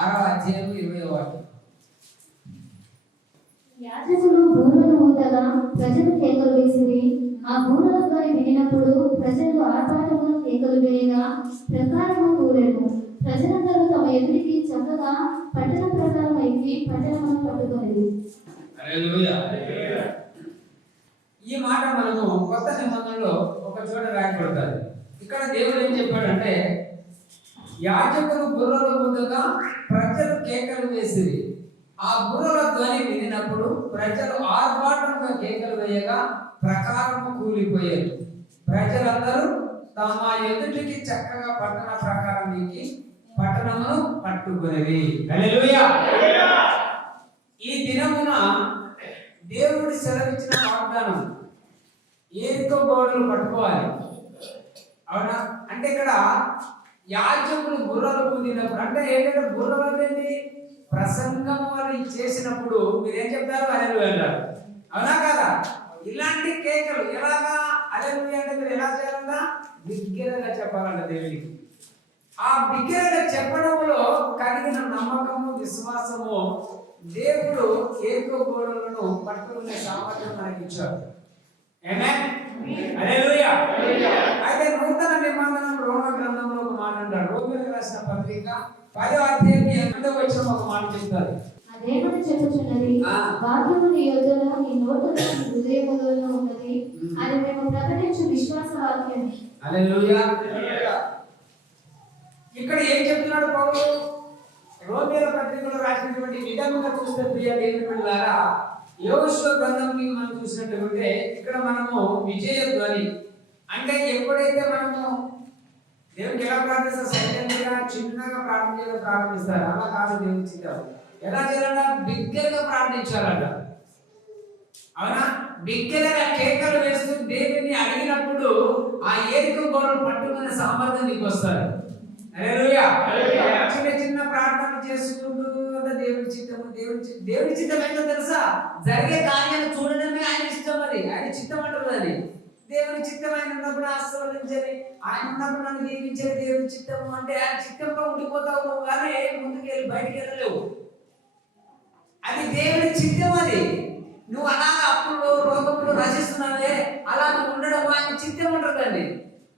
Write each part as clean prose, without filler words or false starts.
6వ అధ్యాయం 20వ వాక్యం. యాజకులు బూరలు ఊదగా ప్రజలు కేకలు వేసిరి. ఆ బూరల ధ్వని వినినప్పుడు ప్రజలు ఆర్భాటంగా కేకలు వేయగా ప్రకారము కూలెను. ప్రజలందరూ తమ ఎదురికి చక్కగా పట్టణ ప్రకారం ఎక్కి పట్టణమును పట్టుకొనిది. ఈ మాట మనము కొత్త నిబంధనలో ఒక చోట రాయబడతారు. ఇక్కడ దేవుడు ఏం చెప్పాడంటే, యాజకులు బుర్రలు ఊదగా ప్రజలు కేకలు వేసిరి. ఆ బుర్రల ధ్వని వినినప్పుడు ప్రజలు ఆర్భాటంగా కేకలు వేయగా ప్రకారము కూలిపోయారు. ప్రజలందరూ తమ ఎదుటికి చక్కగా పట్టణ ప్రకారం ఎక్కి పట్టణమును పట్టుకునేవి. హల్లెలూయా. ఈ దినమున దేవుడు సెలవిచ్చిన వాగ్దానం, ఎరికో గోడలు పట్టుకోవాలి. అవునా? అంటే ఇక్కడ యాజకులు బుర్రలు ఊదినప్పుడు, అంటే ఏంటంటే బుర్రలు అంటే ప్రసంగం వాళ్ళు చేసినప్పుడు మీరేం చెప్తారు? హల్లెలూయా అంటారు. అవునా కదా? ఇలాంటి కేకలు ఎలాగా హల్లెలూయా అంటే మీరు ఎలా చేయాలన్నా బిగ్గరగా చెప్పాలంట దేవునికి. ఆ బిగ్గరగా చెప్పడంలో కలిగిన నమ్మకము, విశ్వాసము దేవుడు ఎరికో గోడలను పట్టుకునే సామర్థ్యం మనకి ఇచ్చాడు. ఆమేన్. హల్లెలూయా. అయితే నూతన నిబంధన రోమ గ్రంథంలో ఒక మాట అంటాడు. రోమీయులకు రాసిన పత్రిక 10వ అధ్యాయం 8వ వచనం ఒక మాట చెప్తారు. అదేమని చెప్పుచున్నది, వాక్యము నీ యొద్దను నీ నోటను నీ హృదయములోను ఉన్నది, అది మేము ప్రకటించు విశ్వాస వాక్యం. హల్లెలూయా. ఇక్కడ ఏం చెప్తున్నాడు పౌలు? రోమీయుల పత్రికలో రాసినటువంటి విధంగా చూస్తే ప్రియ దేవుని బిడ్డలారా, యోషువ గ్రంథంని మనం చూసినట్లయితే ఇక్కడ మనము విజయ ధ్వని, అంటే ఎప్పుడైతే మనము దేవునికి ఎలా ప్రార్థిస్తారు? సైలెంట్గా చిన్నగా ప్రార్థన ప్రారంభిస్తారు. అలా కాదు దేవుని చిత్తం. ఎలా చేయాలన్నా బిగ్గరగా ప్రార్థించాలంట. అవునా? బిగ్గరగా కేకలు వేస్తూ దేవుని అడిగినప్పుడు ఆ ఏరిక గోడలు పట్టుకునే సామర్థ్యం నీకు వస్తారు. హల్లెలూయా. చిన్న చిన్న ప్రార్థన చేసుకుంటూ దేవుని చిత్తము, దేవుని చిత్తం ఏంటో తెలుసా? జరిగే కార్యాన్ని చూడడమే ఆయన ఇష్టం. అది ఆయన చిత్తం అంటారు. అది దేవుని చిత్తం. ఆయన ఉన్నప్పుడు ఆశీర్వదించాలి, ఆయన ఉన్నప్పుడు నన్ను దీవించాలి. దేవుని చిత్తము అంటే ఆయన చిత్తంలో ఉండిపోతావు నువ్వు, కానీ ముందుకు వెళ్ళి బయటికి వెళ్ళలేవు. అది దేవుని చిత్తం. అది నువ్వు అలా అప్పుడు రోగంలో రచిస్తున్నావే, అలా నువ్వు ఉండడం ఆయన చిత్తం ఉంటుందండి.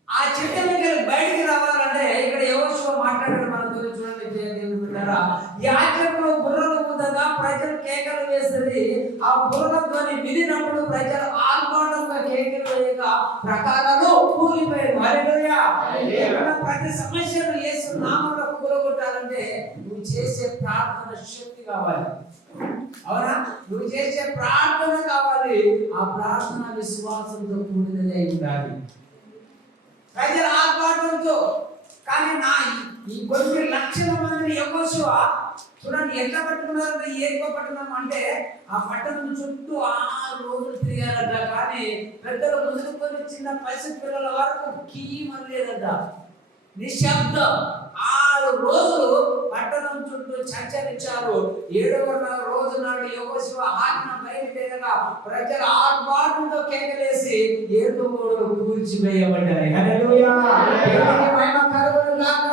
ఆ చిత్తం బయటికి రావాలంటే ఇక్కడ యోషువ మాట్లాడారు మనతో. చూడండి దేవుని బిడ్డలారా, యాజకులు బుర్రలు ఊదగా ప్రజలు కేకలు వేస్తుంది. ఆ బుర్రల ధ్వని వినినప్పుడు ప్రజలు ఆర్భాటంగా కేకలు వేయగా ప్రకారాలు కూలిపోయారు. హల్లెలూయా. ప్రతి సమస్యను యేసు నామములో కూలగొట్టాలంటే నువ్వు చేసే ప్రార్థన శక్తి కావాలి. అవునా? నువ్వు చేసే ప్రార్థన కావాలి. ఆ ప్రార్థన విశ్వాసంతో కూడినదే ఉండాలి. ప్రజల ఆర్భాటంతో. కానీ నా ఈ కొన్ని లక్షల మందిని యెహోషువ చూడండి ఎట్లా పట్టుకున్నారంటే, ఏకో పట్టణం అంటే ఆ పట్టణం చుట్టూ 6 రోజులు తిరిగారట. కానీ పెద్దలు ముదురుకొని చిన్న పసి పిల్లల వరకు కీమని లేదంట. నిశ్శబ్దం. 6 రోజులు పట్టణం చుట్టూ సంచరించారు. 7వ రోజు నాడు యెహోషువ ఆజ్ఞ బయలుదేరగా ప్రజల ఆర్భాటంతో కేకలేసి ఏకో గోడలు కూల్చివేయబడ్డాయి. హల్లెలూయా. దేవునికి మహిమ కలుగును గాక.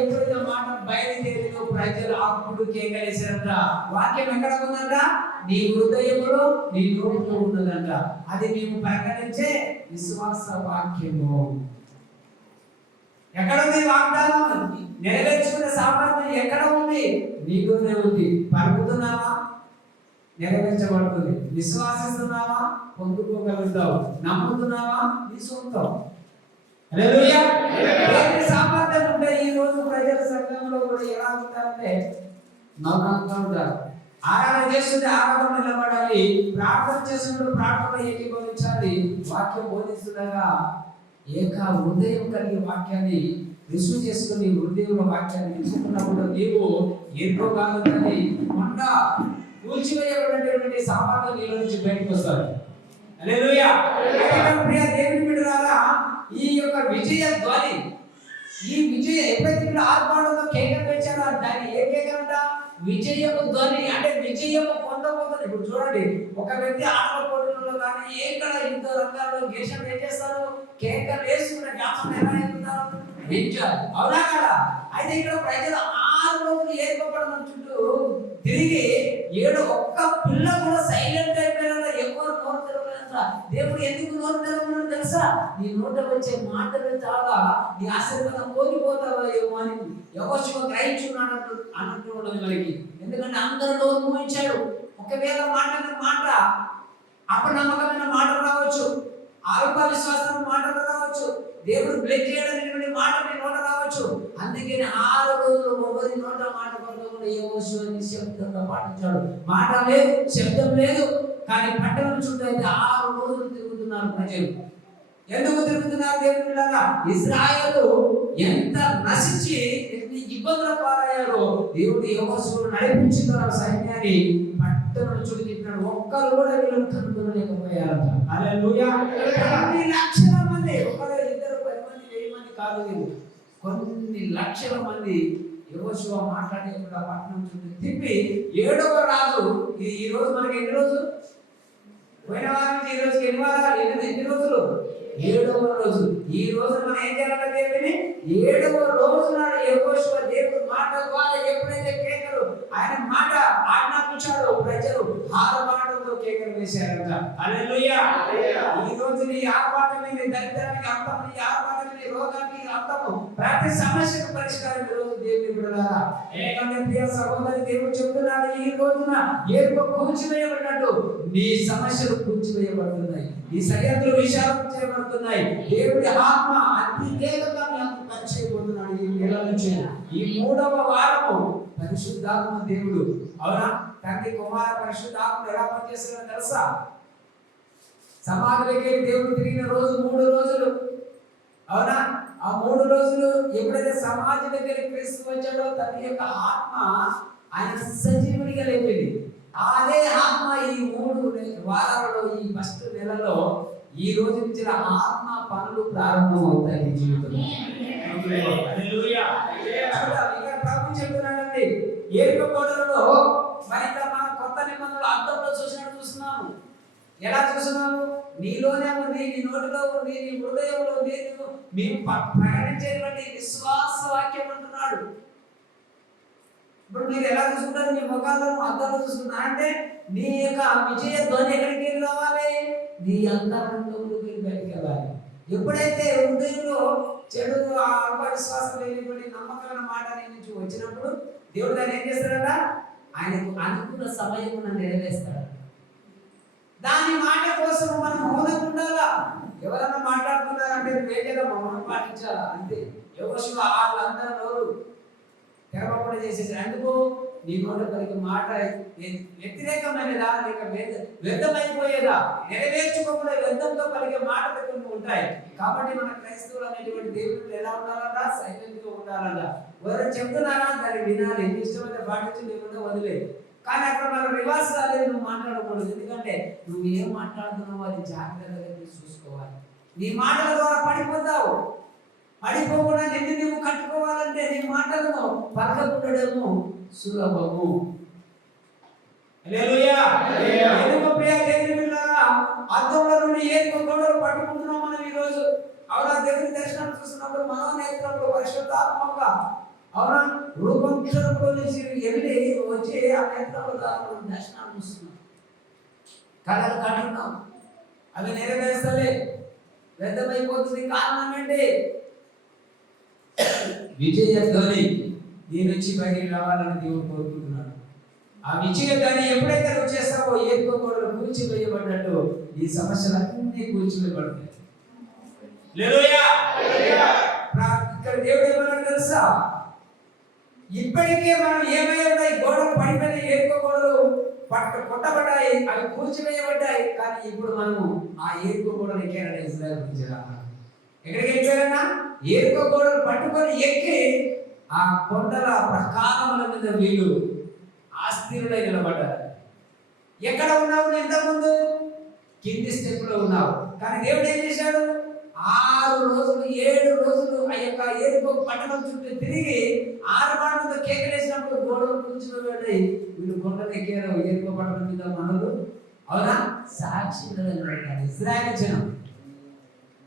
ఎప్పుడైతే మాట బయలుదేరిన ప్రజలు అప్పుడు కేకలేసారంట. వాక్యం ఎక్కడ ఉందంట? నీ హృదయంలో నీ నోటిలో ఉన్నదంట. అది మేము ప్రకటించే విశ్వాస వాక్యము. ఎక్కడ ఉంది వాగ్దానం? నెరవేర్చుకునే సామర్థ్యం ఎక్కడ ఉంది? నీలోనే ఉంది. పలుకుతున్నావా? నెరవేర్చబడుతుంది. విశ్వాసిస్తున్నావా? పొందుకోగలుగుతావు. నమ్ముతున్నావా? నీ సొంతం. హల్లెలూయా. సామర్థ్యం ఉంటే ఈ రోజు ప్రజల సంఘంలో కూడా ఎలా ఉంటారంటే మౌనంగా ఉంటారు. ఆరాధన చేస్తుంటే ఆరాధన నిలబడాలి, ప్రార్థన చేస్తున్నప్పుడు ప్రార్థన ఏకీభవించాలి. వాక్యం బోధిస్తుండగా ఏక హృదయం కలిగి వాక్యాన్ని రిసీవ్ చేసుకుని హృదయంలో వాక్యాన్ని తీసుకున్నప్పుడు నీవు ఎంతో కాదని కొండ కూల్చివేయబడినటువంటి సామర్థ్యం నీలో నుంచి బయటకు వస్తారు. హల్లెలూయా. ప్రియ దేవుని బిడ్డలారా, ఈ యొక్క విజయ ధ్వని, ఈ విజయ ఎప్పుడైతే ఆర్భాటంలో కేకలు వేచారో దాన్ని ఏ కేకలంట? విజయము ధ్వని. అంటే విజయము పొందబోతుంది. ఇప్పుడు చూడండి, ఒక వ్యక్తి ఆటల పోటీలలో కానీ ఎక్కడ యుద్ధ రంగాల్లో దేశం ఏం చేస్తారు? కేకలు వేసుకునే జ్ఞాపకం ఎలా ఎక్కుతారు? పెంచాలి. అవునా కదా? అయితే ఇక్కడ ప్రజలు 6 రోజులు ఏర్పడడం చుట్టూ తిరిగి 7 ఒక్క పిల్ల కూడా సైలెంట్ అయిపోయినా, ఎవరు నోరు తెరవలేదా? దేవుడు ఎందుకు నోరు తెరవమని తెలుసా? నీ నోట వచ్చే మాటలు చాలా నీ ఆశీర్వాదం కోల్పోతావా ఏమో అని యెహోషువ గ్రహించున్నాడు అన్నట్టు ఉన్నది మనకి. ఎందుకంటే అందరూ నోరు మూయించాడు. ఒకవేళ మాట్లాడిన మాట అపనమ్మకమైన మాటలు రావచ్చు, ఆరోప విశ్వాసం మాటలు రావచ్చు, దేవుడు బ్లెస్ చేయడానికి మాట మీ నోట రావచ్చు. అందుకని 6 రోజులు ఒకరి నోట మాట పడకుండా యెహోషువ నిశ్శబ్దంగా పాటించాడు. మాట లేదు, శబ్దం లేదు. కానీ పట్టణం చుట్టూ అయితే 6 రోజులు తిరుగుతున్నారు ప్రజలు. ఎందుకు తిరుగుతున్నారు దేవుని బిడ్డలారా? ఇశ్రాయేలు ఎంత నశించి ఎన్ని ఇబ్బందుల పాలయ్యారో దేవుడు యెహోషువను నడిపించిన తన సైన్యాన్ని పట్టణం చుట్టూ తిప్పినాడు. ఒక్కరు కూడా వీళ్ళని కనుగొనలేకపోయారట. హల్లెలూయా. కొన్ని లక్షల మంది, ఒకరు ఇద్దరు 10 మంది 1000 మంది కాదు, కొన్ని లక్షల మంది యెహోషువ మాట్లాడేకుండా పట్టణం చుట్టూ తిప్పి 7వ రాజు. ఈ రోజు మనకి ఎన్ని రోజులు? పోయిన వారం నుంచి ఈ రోజుకి ఎన్ని వారాలు? ఎన్ని రోజులు? 7వ రోజు. ఈ రోజు మనం ఏం చేయాలంటే దేవుని 7వ రోజు నాడు యెహోషువ దేవుని మాట ద్వారా ఎప్పుడైతే కేకలు ఆయన మాట ఆజ్ఞాపించాడో ప్రజలు ఆర్భాటంతో కేకలు వేశారంట. హల్లెలూయా. ఈ రోజు నీ ఆర్భాటమే నీ దరిద్రానికి అంతము, నీ ఆర్భాటమే నీ రోగానికి అంతము, ప్రతి సమస్యకు పరిష్కారం ఈ రోజు దేవుని బిడ్డలారా. ఎందుకంటే ప్రియ సహోదరి, దేవుడు చెప్తున్నాడు ఈ రోజున ఏర్ప కూల్చివేయబడినట్టు నీ సమస్యలు కూల్చివేయబడుతున్నాయి, నీ సరిహద్దులు విశాలం చేయబడుతున్నాయి. దేవుడి ఆత్మ అతివేగంగా మీ అంత పరిచయబోతున్నాడు ఈ నెల నుంచి. ఈ 3వ వారము పరిశుద్ధాత్మ దేవుడు, అవునా, తండ్రి కుమార పరిశుద్ధాత్మ ఎలా పనిచేస్తారో తెలుసా? సమాధిలోకి దేవుడు తిరిగిన రోజు 3 రోజులు, అవునా? ఆ 3 రోజులు ఎప్పుడైతే సమాధి దగ్గరికి క్రీస్తు వచ్చాడో తన యొక్క ఆత్మ ఆయన సజీవుడిగా లేపింది. అదే ఆత్మ ఈ 3 వారాలలో, ఈ ఫస్ట్ నెలలో ఈ రోజు నుంచి ఆత్మ పనులు ప్రారంభం అవుతాయి ఈ జీవితంలో. హల్లెలూయా. ఇక్కడ ప్రభు చెప్తున్నాడండి, ఏక కోటలలో మరి ఇక్కడ మనం కొత్త నిబంధనలు అర్థంలో చూస్తున్నాము. ఎలా చూస్తున్నాము? నీలోనే ఉంది, నీ నోటిలో ఉంది, నీ హృదయంలో ఉంది, మేము ప్రకటించేటువంటి విశ్వాస వాక్యం అంటున్నాడు. ఇప్పుడు మీరు ఎలా చూసుకుంటారు? నీ ముఖాలను అద్దంలో చూసుకుంటారు అంటే నీ యొక్క విజయ ధ్వని ఎక్కడికి వెళ్ళి రావాలి? నీ అంతరంగంలోకి బయటికి వెళ్ళాలి. ఎప్పుడైతే హృదయంలో చెడు విశ్వాసం లేనిటువంటి నమ్మకమైన మాట నుంచి వచ్చినప్పుడు దేవుడు దాన్ని ఏం చేస్తాడట? ఆయనకు అనుకున్న సమయమున నెరవేరుస్తాడు. దాని మాట కోసం మనం మౌనంగా ఉండాలా. ఎవరన్నా మాట్లాడుతున్నారంటే వేగంగా మౌనం పాటించాలా అంతే. యెహోషువ వాళ్ళందరూ నోరు తెరవకుండా చేసేసారు. అందుకు నీ నోట పలికే మాట వ్యతిరేకమైనదా లేక వ్యర్థమైపోయేదా? నెరవేర్చుకోకుండా వ్యర్థంతో పలికే మాటలు కొన్ని ఉంటాయి. కాబట్టి మన క్రైస్తవులు అనేటువంటి దేవుడు ఎలా ఉండాలట? సైలెంట్ గా ఉండాలట. ఎవరు చెప్తున్నారా దాన్ని వినాలి, ఇష్టమైతే పాటించి లేకుండా వదిలేదు. కానీ అక్కడ మన రివర్స్ కాలేదు, నువ్వు మాట్లాడకూడదు. ఎందుకంటే నువ్వు ఏం మాట్లాడుతున్నావు అది జాగ్రత్తగా చూసుకోవాలి. నీ మాటల ద్వారా పడిపోతావు. పడిపోకుండా నిన్ను నువ్వు కట్టుకోవాలంటే నీ మాటలను పలకకుండడము సులభము. హల్లెలూయా. ఎందుకు ప్రియ దేవుని బిడ్డలారా, అద్దంలో నుండి ఏ గొడవలు పట్టుకుంటున్నాం మనం ఈ రోజు? అవునా, దేవుని దర్శనం చూస్తున్నప్పుడు మనోనేత్రంలో పరిశుద్ధాత్మగా, అవునా, రూపంలో నుంచి వెళ్ళి వచ్చి ఆ నేత్రంలో దర్శనాన్ని చూస్తున్నాం, కళలు కంటున్నాం, అవి నెరవేర్చలే, వ్యర్థమైపోతుంది. కారణం ఏంటి? విజయ ధ్వని నీ నుంచి బయటికి రావాలని దేవుడు కోరుకుంటున్నాడు. ఆ విజయ ధ్వని ఎప్పుడైతే నువ్వు చేస్తావో ఏర్కోకూడదు కూల్చివేయబడ్డట్టు ఈ సమస్యలన్నీ కూల్చివేయబడతాయి. హల్లెలూయా. ఇక్కడ దేవుడు ఏమన్నాడు తెలుసా? ఇప్పటికే మనం ఏమైనా గోడలు పడిపోయిన ఏర్కోకూడదు కొట్టబడ్డాయి, అవి కూల్చివేయబడ్డాయి. కానీ ఇప్పుడు మనము ఆ ఏర్కోకూడలు ఎక్కారని ఇజ్రాయెల్ ప్రజలు ఎక్కడికి ఎక్కారన్నా? ఏర్కోకూడలు పట్టుకొని ఎక్కి ఆ కొండల ప్రకారముల మీద వీళ్ళు ఆస్థిరులై నిలబడ్డారు. ఎక్కడ ఉన్నావు? ఇంతకుముందు కింది స్టెప్ లో ఉన్నావు. కానీ దేవుడు ఏం చేశాడు? 6 రోజులు 7 రోజులు ఆ యొక్క ఏరుకో పట్టణం చుట్టూ తిరిగి 6 మాటలతో కేకలేసినప్పుడు గోడలు కూర్చుని వీళ్ళు కొండలు ఎక్కారు. ఏరుకో పట్టణం మీద మనలు, అవునా, సాక్షి ఇజ్రాయెల్ జనం.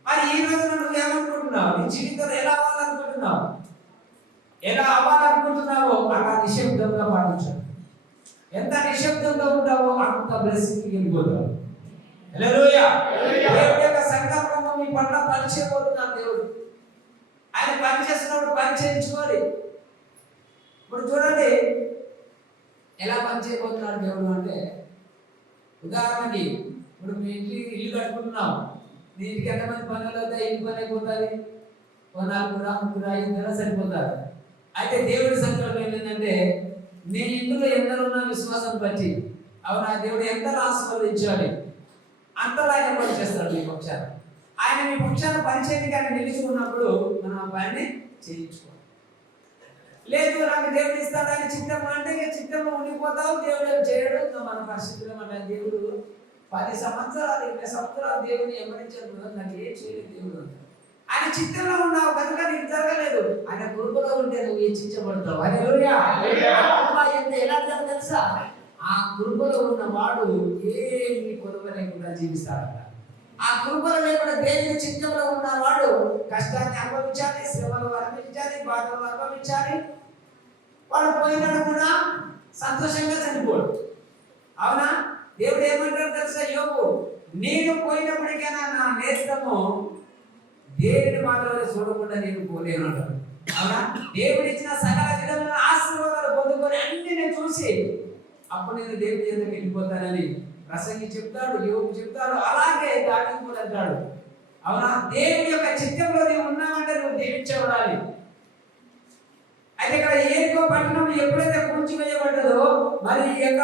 మరి ఈ రోజు నువ్వు ఏమనుకుంటున్నావు? నీ జీవితంలో ఎలా అవ్వాలనుకుంటున్నావు? ఎలా అవ్వాలనుకుంటున్నావో అలా నిశ్శబ్దంగా పాటించాలి. ఎంత నిశ్శబ్దంగా ఉంటావో అంత బ్లెస్సింగ్ వెళ్ళిపోతావు. హల్లెలూయా. దేవుడి యొక్క సంకల్పం మీ పట్ల పనిచేయబోతున్నాడు దేవుడు. ఆయన పని చేస్తున్నప్పుడు పని చేయించుకోవాలి. ఇప్పుడు చూడండి ఎలా పని చేయబోతున్నాడు దేవుడు అంటే, ఉదాహరణకి ఇప్పుడు మీ ఇల్లు కట్టుకుంటున్నావు. నీ ఇంటికి ఎంతమంది పనులు అవుతాయి? ఇంటి పని అయిపోతుంది. ఓ 4 3 5 సరిపోతారు. అయితే దేవుడి సంకల్పం ఏంటంటే, నీ ఇంట్లో ఎందరున్నా విశ్వాసం బట్టి అవునా దేవుడు ఎంత ఆశీర్వదించాలి అంతలా ఆయన పని చేస్తాడు మీ పక్షాన. ఆయన మీ పక్షాన పనిచేయడానికి ఆయన నిలుచుకున్నప్పుడు మనం ఆ పనిని చేయించుకోవాలి. లేదు నాకు దేవుడు ఇస్తాడు ఆయన చిత్తం అంటే ఇక చిత్తంలో ఉండిపోతావు. దేవుడు చేయడు. మన పరిస్థితుల్లో మన దేవుడు 10 సంవత్సరాలు 20 సంవత్సరాలు దేవుడిని ఎమ్మడించాడు. నాకు ఏం చేయలేదు దేవుడు. ఆయన చిత్తంలో ఉన్నావు కనుక నీకు జరగలేదు. ఆయన కృపలో ఉంటే నువ్వు హెచ్చించబడతావు. హల్లెలూయా. ఎలా తెలుసా? ఆ కృపలో ఉన్నవాడు ఏమి కొరవ లేకుండా జీవిస్తాడట. ఆ కృపలో లేకుండా దేవుని చిత్తంలో ఉన్నవాడు కష్టాన్ని అనుభవించాలి, శ్రమలు అనుభవించాలి, బాధలు అనుభవించాలి. వాడు పోయినాడు కూడా సంతోషంగా చనిపోడు. అవునా? దేవుడు ఏమంటాడు తెలుసా? యోబు, నేను పోయినప్పటికైనా నా నేత్రము దేవుని మాటలు చూడకుండా నేను పోలేను అంటాడు. అవునా? దేవుడు ఇచ్చిన సకల విధమైన ఆశీర్వాదాలు పొందుకొని అన్ని నేను చూసి అప్పుడు నేను దేవుడి దగ్గరికి వెళ్ళిపోతానని ప్రసంగి చెప్తాడు, యోబు చెప్తాడు. అలాగే దావీదు కూడా అంటాడు. అవునా? దేవుని యొక్క చిత్తంలో నీవు ఉన్నావంటే నువ్వు దీవించబడాలి. అయితే ఇక్కడ ఏరికో పట్టణం ఎప్పుడైతే కూల్చివేయబడ్డదో మరి ఈ యొక్క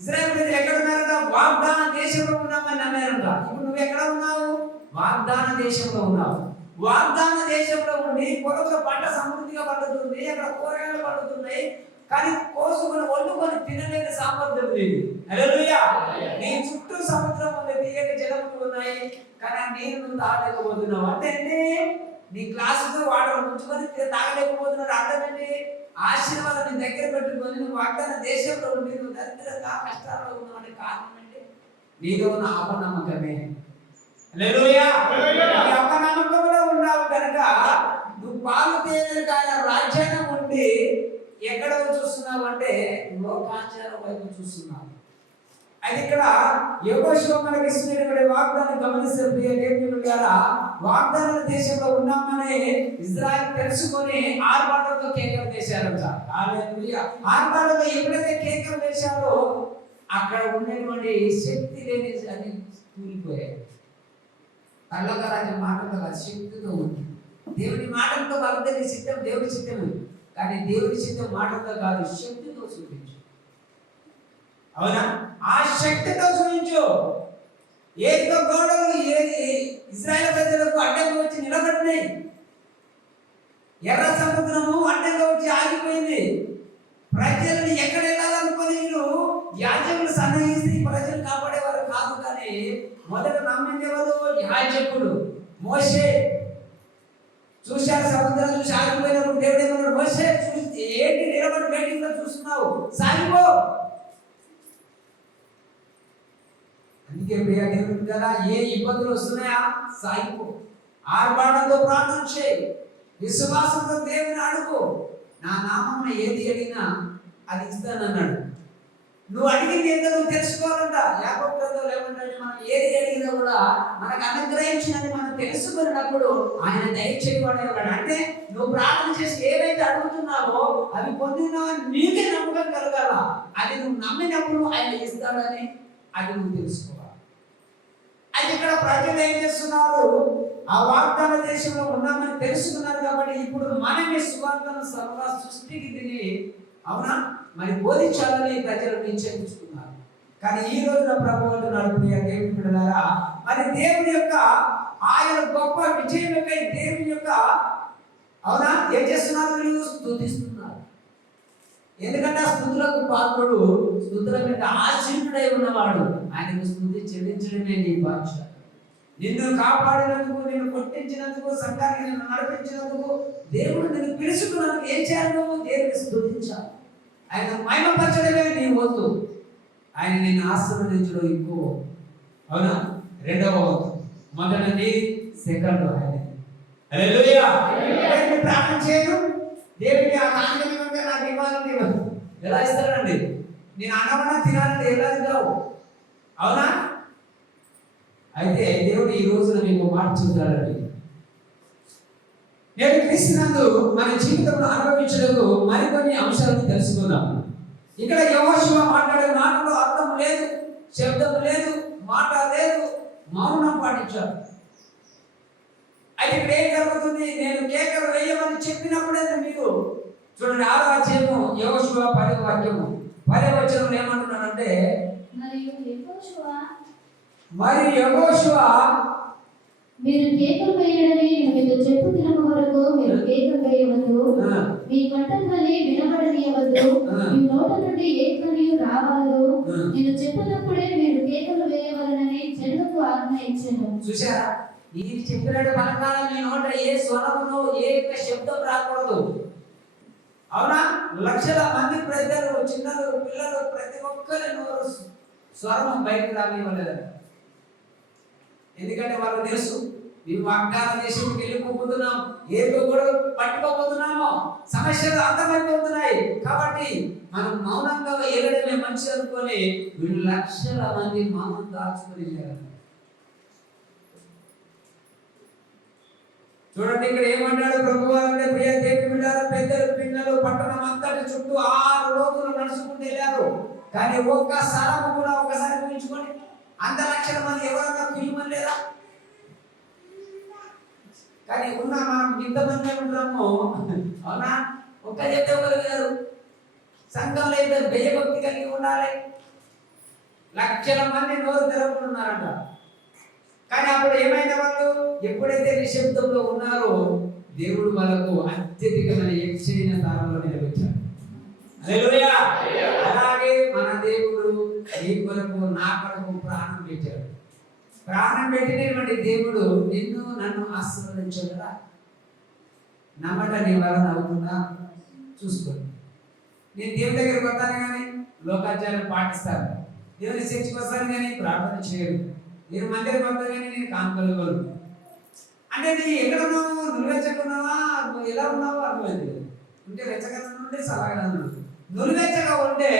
ఇశ్రాయేలు ప్రజలు ఎక్కడ ఉన్నారంట? వాగ్దాన దేశంలో ఉన్నామని నమ్మారంట. ఇప్పుడు నువ్వు ఎక్కడ ఉన్నావు? వాగ్దాన దేశంలో ఉన్నావు. వాగ్దాన దేశంలో ఉండి పొలంలో పంట సమృద్ధిగా పండుతుంది, అక్కడ కూరగాయలు పండుతున్నాయి, కానీ కోసుకొని వండుకొని తినలేని సామర్థ్యం లేదు. హల్లెలూయా. నీ చుట్టూ సముద్రం ఉంది, తీయని జలములు ఉన్నాయి, కానీ ఆ నీరు నువ్వు తాగలేకపోతున్నావు. అంటే నీ గ్లాసుతో వాటర్ ముంచుకొని తాగలేకపోతున్నాడు. అర్థమండి, ఆశీర్వాదం నీ దగ్గర పెట్టుకొని నువ్వు వాగ్దాన దేశంలో ఉండి నువ్వు దరిద్రంగా కష్టాల్లో ఉన్నావు. కారణం అంటే నీలో ఉన్న అపనమ్మకమే. హల్లెలూయా. నీ అపనమ్మకంలో ఉన్నావు కనుక నువ్వు పాలు తేనెలకు ఆయన రాజ్యాంగం ఉండి ఎక్కడ చూస్తున్నావు అంటే లోకాచారం వైపు చూస్తున్నావు. అది ఇక్కడ యెహోషువ మనకి ఇస్తున్నటువంటి వాగ్దానం గమనిస్తే దేవుని ద్వారా వాగ్దాన దేశంలో ఉన్నామని ఇజ్రాయెల్ తెలుసుకొని ఆర్భాటంతో కేకలు వేశారంట. హల్లెలూయా. ఆర్భాటంతో ఎప్పుడైతే కేకలు వేశారో అక్కడ ఉన్నటువంటి శక్తి లేని అని కూలిపోయాయి. కళ్ళగా రాజు మాటలతో కాదు, శక్తితో ఉంది. దేవుని మాటలతో కాకపోతే నీ చిత్తం దేవుడి చిత్తమే, కానీ దేవుడి చిత్తం మాటలతో కాదు, శక్తితో చూపించు. అవునా? ఆ శక్తితో చూపించు. ఏదో గోడలు ఇశ్రాయేలు ప్రజలకు అడ్డంగా వచ్చి నిలబడినాయి. ఎర్ర సముద్రము అడ్డంగా వచ్చి ఆగిపోయింది. ప్రజలను ఎక్కడ వెళ్ళాలనుకుని వీళ్ళు యాజకులు సన్నిహిస్తే ప్రజలు కాపాడేవారు కాదు. కానీ మొదట నమ్మిందేవారు యాజకుడు మోషే. చూశారు సముద్రం చూసి ఆగిపోయినప్పుడు దేవుడు ఏమన్నాడు? మోషే చూసి ఏంటి నిలబడి బయటికి చూస్తున్నావు, సాగిపో. అందుకే ప్రియ దేవుని కదా ఏ ఇబ్బందులు వస్తున్నాయా సాగిపో. ఆర్భాటంతో ప్రార్థన చేయి, విశ్వాసంతో దేవుని అడుగు. నా నామమున ఏది అడిగినా అది ఇస్తానన్నాడు. నువ్వు అడిగింది ఏంటో నువ్వు తెలుసుకోవాలంట. యాకోబు గ్రంథంలో ఏమంటాడు? మనం ఏది అడిగినా కూడా మనకు అనుగ్రహించినది మనం తెలుసుకున్నప్పుడు ఆయన దయచేయవాడే ఉన్నాడు. అంటే నువ్వు ప్రార్థన చేసి ఏవైతే అడుగుతున్నావో అవి పొందినావని నీకే నమ్మకం కలగాల. అది నువ్వు నమ్మినప్పుడు ఆయన ఇస్తాడని అది నువ్వు తెలుసుకోవాలి. అయితే ఇక్కడ ప్రజలు ఏం చేస్తున్నారు? ఆ వాగ్దాన దేశంలో ఉన్నామని తెలుసుకున్నారు కాబట్టి ఇప్పుడు మనమే సువార్తను సర్వ సృష్టికి తిని అవునా మరి బోధించాలని ప్రజలు నిశ్చయించుకున్నారు. కానీ ఈ రోజున ప్రభువు అంటున్నాడు, ప్రియ దేవుని బిడ్డలారా, మరి దేవుని యొక్క ఆయన గొప్ప విజయం యొక్క దేవుని యొక్క అవునా ఏం చేస్తున్నారు? వీళ్ళు స్తుతిస్తున్నారు. ఎందుకంటే ఆ స్తుతులకు పాత్రుడు, స్తుతుల మీద ఆశీనుడై ఉన్నవాడు. ఆయనకు స్తుతి చెల్లించడమే నీ బాధ్యత. నిన్ను కాపాడినందుకు, నిన్ను కొట్టించినందుకు, సంఘానికి నిన్ను నడిపించినందుకు, దేవుడు నిన్ను పిలుచుకున్నందుకు ఏం చేయాలి? నువ్వు దేవుని స్తుతించాలి. ఆయన మహిమపరచడమే నీ వంతు. ఆయన నిన్ను ఆశీర్వదించడం ఇంకో అవునా రెండవ వంతు. మొదటిది, సెకండ్ ఆయన. హల్లెలూయా. ప్రార్థన చేయను దేవుడికి ఆ కానుకలు ఇవ్వండి, నాకు ఇవ్వాలని ఇవ్వదు. ఎలా ఇస్తాడండి? నేను అన్నమన్నా తినాలంటే ఎలా తింటావు? అవునా? అయితే దేవుడు ఈ రోజున మీకు మాట చూద్దాడండి. నేను క్రీస్తునందు మన జీవితంలో అనుభవించడానికి మరికొన్ని అంశాలను తెలుసుకుందాం. ఇక్కడ యెహోషువ మాట్లాడే మాటలో అర్థం లేదు, శబ్దం లేదు, మాట లేదు, మౌనం పాటించారు. అయితే ఇక్కడ ఏం జరుగుతుంది? నేను కేకలు వేయమని చెప్పినప్పుడే మీరు చూడండి, 6వ అధ్యాయము యెహోషువ 10వ వాక్యము 10వ వచనంలో ఏమంటున్నాడంటే, మరి యెహోషువ మీరు కేకలు వేయడని నేను మీతో చెప్పుతున్న వరకు మీరు కేకలు వేయవద్దు, మీ కంఠధ్వని వినబడనీయవద్దు, మీ నోట నుండి ఏ ధ్వని రావద్దు, నేను చెప్పినప్పుడే మీరు కేకలు వేయవలనని జనులకు ఆజ్ఞ ఇచ్చాను. చూశారా? ఇది చెప్పినట్టు పలకాల మీ నోట ఏ స్వరమును ఏ శబ్దం రాకూడదు. అవునా? లక్షల మంది ప్రజలు, చిన్నలు, పిల్లలు, ప్రతి ఒక్కరి నోరు స్వరం బయటకు రానివ్వలేదు. ఎందుకంటే వాళ్ళు తెలుసు, మేము వాగ్దాన దేశంకి వెళ్ళిపోతున్నాం, ఏదో కూడా పట్టుకోబోతున్నామో, సమస్యలు అర్థమైపోతున్నాయి, కాబట్టి మనం మౌనంగా వెళ్ళడమే మంచిది అనుకొని వీళ్ళు లక్షల మంది మౌనం దాచుకొని చూడండి. ఇక్కడ ఏమన్నాడు ప్రభువారు అంటే, ప్రియ దేవుని బిడ్డలారా, పెద్దలు, పిల్లలు పట్టణం అంతటి చుట్టూ 6 రోజులు నడుచుకుంటూ వెళ్ళారు. కానీ ఒక్కసారి కూడా ఒకసారి ఊహించుకొని అంత లక్షల మంది ఎవరన్నా పిలుమని లేదా? కానీ ఉన్నా మనం ఇంతమంది ఉంటాము. అవునా? ఒక్క చెప్తే ఒకరు గారు సంఘంలో ఇద్దరు భయభక్తి కలిగి ఉండాలి. లక్షల మంది నోరు తెరవకుంటున్నారంట. కానీ అప్పుడు ఏమైనా వాళ్ళు ఎప్పుడైతే నిశ్శబ్దంలో ఉన్నారో దేవుడు వాళ్ళకు అత్యధికమైన యక్షైన స్థానంలో నిలబెట్టాడు. హల్లెలూయా! అలాగే మన దేవుడు నీ కొరకు, నా కొరకు ప్రాణం పెట్టాడు. ప్రాణం పెట్టినటువంటి దేవుడు నిన్ను నన్ను ఆశీర్వదించాడు కదా. నమ్మట నీ వలన అవుతుందా చూసుకోండి. నేను దేవుడి దగ్గరికి వస్తాను కానీ లోకాచారం పాటిస్తాను, దేవుని చర్చికి వస్తాను కానీ ప్రార్థన చేయడు, నేను మందిరం వస్తాను కానీ నేను కానుకలు ఇవ్వను అంటే నీ ఎక్కడ ఉన్నావు? నువ్వు వెచ్చకున్నావా? నువ్వు ఎలా ఉన్నావో అర్థమైంది. ఉంటే వెచ్చగా ఉంటే సలహా నులివెచ్చగా ఉంటే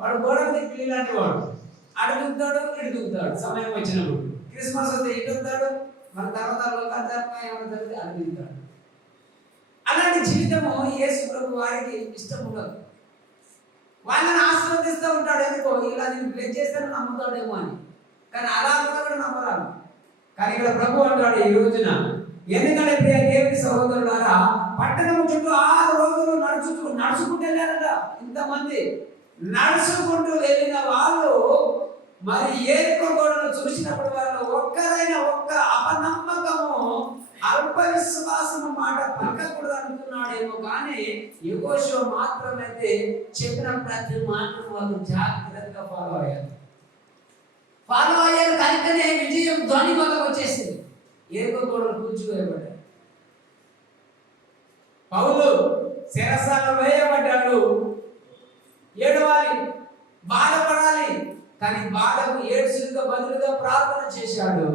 వాడు గోడ దిక్కు లాంటి వాడు, అటు దిగుతాడు, ఇటు దిగుతాడు. సమయం వచ్చినప్పుడు క్రిస్మస్ వస్తే ఇటు వస్తాడు, మన తర్వాత లోకాచారంగా ఏమైనా జరిగితే అటు దిగుతాడు. అలాంటి జీవితము యేసు ప్రభు వారికి ఇష్టం ఉండదు. వాళ్ళని ఆశీర్వదిస్తూ ఉంటాడు. ఎందుకో ఇలా నేను బ్లెస్ చేస్తాను నమ్ముతాడేమో అని. కానీ అలా కూడా నమ్మరాను. కానీ ఇక్కడ ప్రభు అంటాడు ఈ రోజున, ఎందుకంటే ప్రియ దేవుని సహోదరులారా, పట్టణం చుట్టూ 6 రోజులు నడుచుకుంటూ వెళ్ళారట. ఇంతమంది నడుచుకుంటూ వెళ్ళిన వాళ్ళు మరి ఏరుకో గోడను చూసినప్పుడు వాళ్ళు ఒక్క అపనమ్మకము, అల్ప విశ్వాసము మాట పలకకూడదు అనుకున్నాడేమో. కానీ యెహోషువ మాత్రమైతే చెప్పిన ప్రతి మాటను వాళ్ళు జాగ్రత్తగా ఫాలో అయ్యారు. కనుకనే విజయం ధ్వని వల్ల వచ్చేసింది. ఏరుకో గోడను కూర్చుకోబడ్డాడు. పౌలు శిరస్సులో వేయబడ్డాడు. ఏడవాలి, బాధపడాలి. కానీ బాధకు ఏడ్చులకు బదులుగా ప్రార్థన చేశాడు.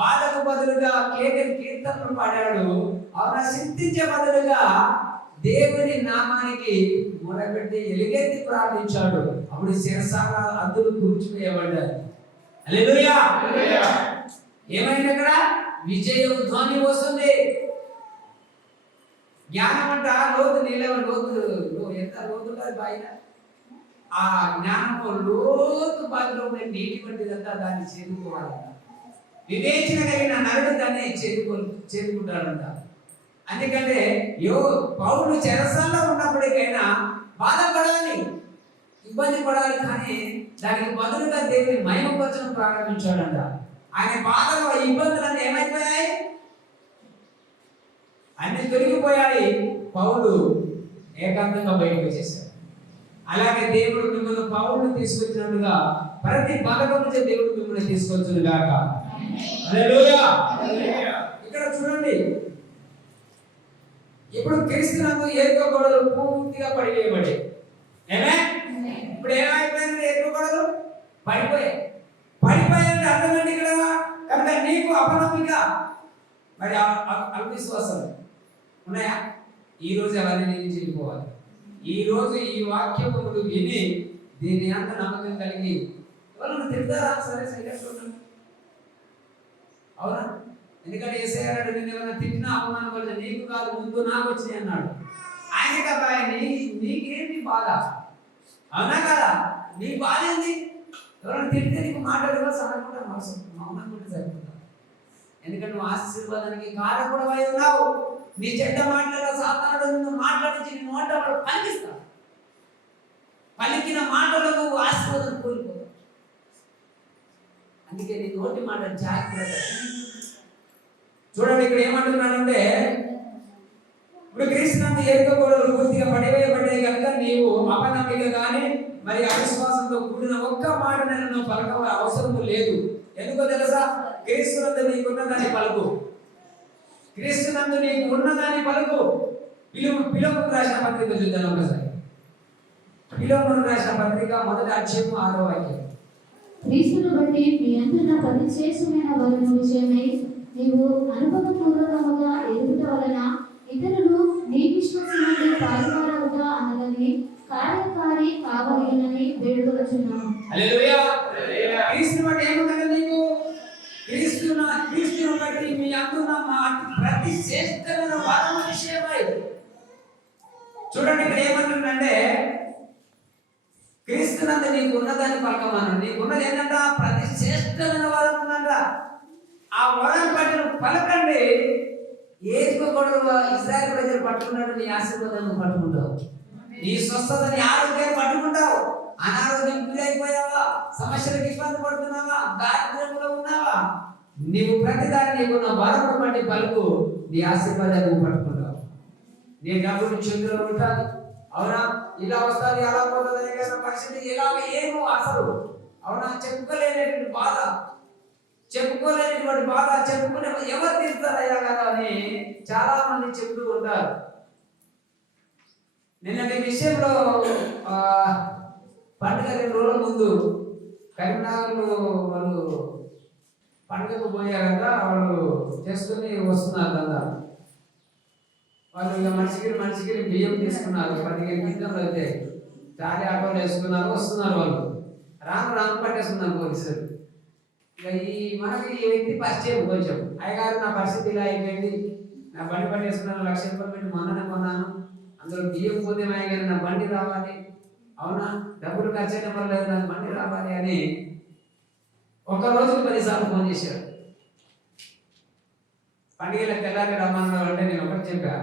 బాధకు బదులుగా కీర్తనలు పాడాడు. అవునా? చింతించే బదులుగా దేవుని నామానికి మొరపెట్టి ఎలుగెత్తి ప్రార్థించాడు. అప్పుడు శిరస్సాల అందులు కూర్చువేయబడ్డారు. హల్లెలూయా! ఏమైంది అక్కడ? విజయం ధ్వని వస్తుంది. జ్ఞానం అంట లోతు ఎంత లోతుంటుంది బాయిన. ఆ జ్ఞానము లోతు బావిలో నీటి వంటిదంతా దాన్ని చేరుకోవాలంట. వివేచన కలిగిన నరుడు దాన్ని చేరుకుంటాడంట. అందుకంటే పౌలు చెరసాల్లో ఉన్నప్పటికైనా బాధపడాలి, ఇబ్బంది పడాలి, కానీ దానికి బదులుగా దేవుని మహిమపరచడం ప్రారంభించాడంట. ఆయన బాధలు, ఇబ్బందులన్నీ ఏమైపోయాయి? అన్ని తొలగిపోయాయి. పౌలు ఏకాంతంగా బయటకు వచ్చేసాడు. అలాగే దేవుడు మిమ్మల్ని పౌరుని తీసుకొచ్చినట్టుగా ప్రతి పథకం నుంచి దేవుడు మిమ్మల్ని తీసుకొచ్చును గాక. హల్లెలూయా! ఇక్కడ చూడండి, ఇప్పుడు క్రీస్తునందు ఏరుకో గోడలు పూర్తిగా పడివేయబడి, ఇప్పుడు ఏమైపోయింది? ఏరుకో గోడలు పడిపోయాయంటే అర్థమండి ఇక్కడ. కనుక నీకు అపనమ్మిక, మరి అవిశ్వాసం ఉన్నాయా? ఈ రోజు అవన్నీ నేను చెడిపోవాలి. ఈ రోజు ఈ వాక్యములు విని దీని అంత నమ్మకం కలిగి ఎవరు తిడతారా? సరే సైలెంట్ ఉండండి. అవునా? ఎందుకంటే యేసయ్య అన్నాడు, నిన్ను ఏమైనా తిట్టినా అవమానపడినా నీకు కాదు, ముందు నాకు వచ్చినాయి అన్నాడు. ఆయన కదా నీకేంటి బాధ? అవునా కదా? నీ బాధ ఏంది? ఎవరైనా తిడితే నీకు మాట్లాడేవాళ్ళు సడకుండా మౌనంగా ఉంటే సరిపోతావు. ఎందుకంటే నువ్వు ఆశీర్వాదానికి కారకుడవై ఉన్నావు. నీ చెడ్డ మాటల సాతానుడు నిన్ను మాట్లాడించి నీ నోట వాడు పలికిస్తావు. పలికిన మాటలు నువ్వు ఆశీర్వాదం కోల్పోతావు. అందుకే నీ నోటి మాట జాగ్రత్త. చూడండి ఇక్కడ ఏమంటున్నాడంటే, ఇప్పుడు క్రీస్తునందు ఎరుకకూడదు పూర్తిగా పడివేయబడ్డాయి కనుక నీవు అపనమ్మిక కానీ మరి అవిశ్వాసంతో కూడిన ఒక్క మాట నేను పలక అవసరం లేదు. ఎందుకో తెలుసా? క్రీస్తునందు నీకున్నదాన్ని పలుకు. క్రీస్తునందు నీకు ఉన్నదాన్ని పలుకు. పిలుపుకు రాసిన పత్రిక చూద్దాం ఒకసారి. పిలుపుకు రాసిన పత్రిక 1వ అధ్యాయం 6వ వాక్యం. క్రీస్తును బట్టి మీ అందున్న పరిచేయమైన వరుణ విషయమై నీవు అనుభవపూర్వకముగా ఎదుగుట వలన ఇతరులు నీ విశ్వాసముందు పాల్గొనవుగా అన్నదని కార్యకారి కావాలని వేడుకొనుచున్నాను. హల్లెలూయా. క్రీస్తును బట్టి ఏముందంటే నీకు క్రీస్తును బట్టి మీ అందున్న ప్రతి శ్రేష్టమైన వరం విషయమై. చూడండి ఇక్కడ ఏమంటుందంటే, క్రీస్తునందు నీకు ఉన్నదాన్ని పలకమను. నీకు ఉన్నది ఏంటంట? ప్రతి శ్రేష్టమైన వరం ఉందంట. ఆ వరం బట్టి నువ్వు పలకండి. ఏసుకోకూడదు. ఇశ్రాయేలు ప్రజలు పట్టుకున్నాడు, నీ ఆశీర్వాదాన్ని పట్టుకుంటావు. నీ స్వస్థతని ఆరోగ్యాన్ని పట్టుకుంటావు. అనారోగ్యం గురైపోయావా? సమస్యలకు ఇబ్బంది పడుతున్నావా? దారిద్ర్యంలో ఉన్నావా? నీవు ప్రతిదాన్ని నీకున్న వరం బట్టి పలుకు. నీ ఆశీర్వాదాన్ని నువ్వు పట్టుకుంటావు. నీ డబ్బులు చేతిలో ఉంటుంది. అవునా? ఇలా వస్తుంది, అలా పోతుంది అనే పరిస్థితి ఇలాగ ఏమో అసలు. అవునా? చెప్పుకోలేనటువంటి బాధ, చెప్పుకునే ఎవరు తీరుతారయ్యా కదా అని చాలా మంది చెప్తూ ఉంటారు. నిన్నటి విషయంలో పండుగ 2 రోజుల ముందు కరీంనగర్లో వాళ్ళు పండుగకు పోయారంట. వాళ్ళు చేసుకుని వస్తున్నారు కదా. వాళ్ళు ఇక మనిషికి బియ్యం తీసుకున్నారు. 15 క్వింటాలు అయితే చాలి ఆటోలు వేసుకున్నారు, వస్తున్నారు. వాళ్ళు రాను పట్టేస్తున్నారు పోలీసులు. ఇక మనకి ఈ వ్యక్తి పరిచయం కొంచెం. అయ్యగారు నా పరిస్థితి ఇలా అయిపోయింది, నా బండి పట్టేసుకున్నాను, 1,00,000 రూపాయలు పెట్టి మొన్ననే కొన్నాను, అందులో బియ్యం పోతే అయ్యగారు నా బండి రావాలి, అవునా డబ్బులు ఖర్చు అయిన పర్లేదు నాకు బండి రావాలి అని ఒక రోజుకు 10 సార్లు ఫోన్ చేశారు. పండుగలకు తెల్లారి రమ్మన్నారు అంటే నేను ఒకటి చెప్పా,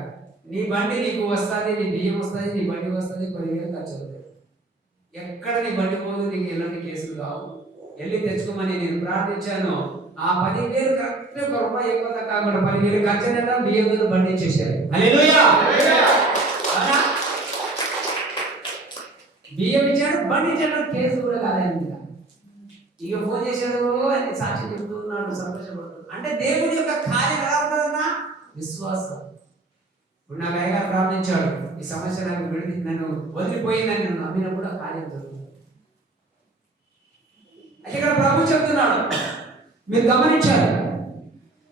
నీ బండి నీకు వస్తుంది, నీ బియ్యం వస్తుంది, నీ బండి వస్తుంది, 10,000 ఖర్చు అవుతుంది. ఎక్కడ నీ బండి పోదు, నీకు ఎలాంటి కేసులు కావు, వెళ్ళి తెచ్చుకోమని నేను ప్రార్థించాను. ఆ 10,000 కరెక్ట్ ఒక రూపాయి ఎక్కువ కాకుండా 10,000 ఖర్చు అయినా బియ్యం బండి ఇచ్చేసారు. హల్లెలూయా. బియ్యం ఇచ్చాడు, బండి ఇచ్చాడు, కేసు కూడా కాలేదు. ఇక ఫోన్ చేశాడు అని సాక్షి చెప్తున్నాడు, సంతోషపడుతున్నాడు. అంటే దేవుడి యొక్క కార్యం ఎలా ఉంటుందన్నా? విశ్వాసం. ఇప్పుడు నాకు అయ్యగారు ప్రార్థించాడు, ఈ సమస్య నాకు నన్ను వదిలిపోయిందని నన్ను నమ్మినప్పుడు ఆ కార్యం జరుగుతుంది. అయితే ఇక్కడ ప్రభు చెప్తున్నాడు, మీరు గమనించారు,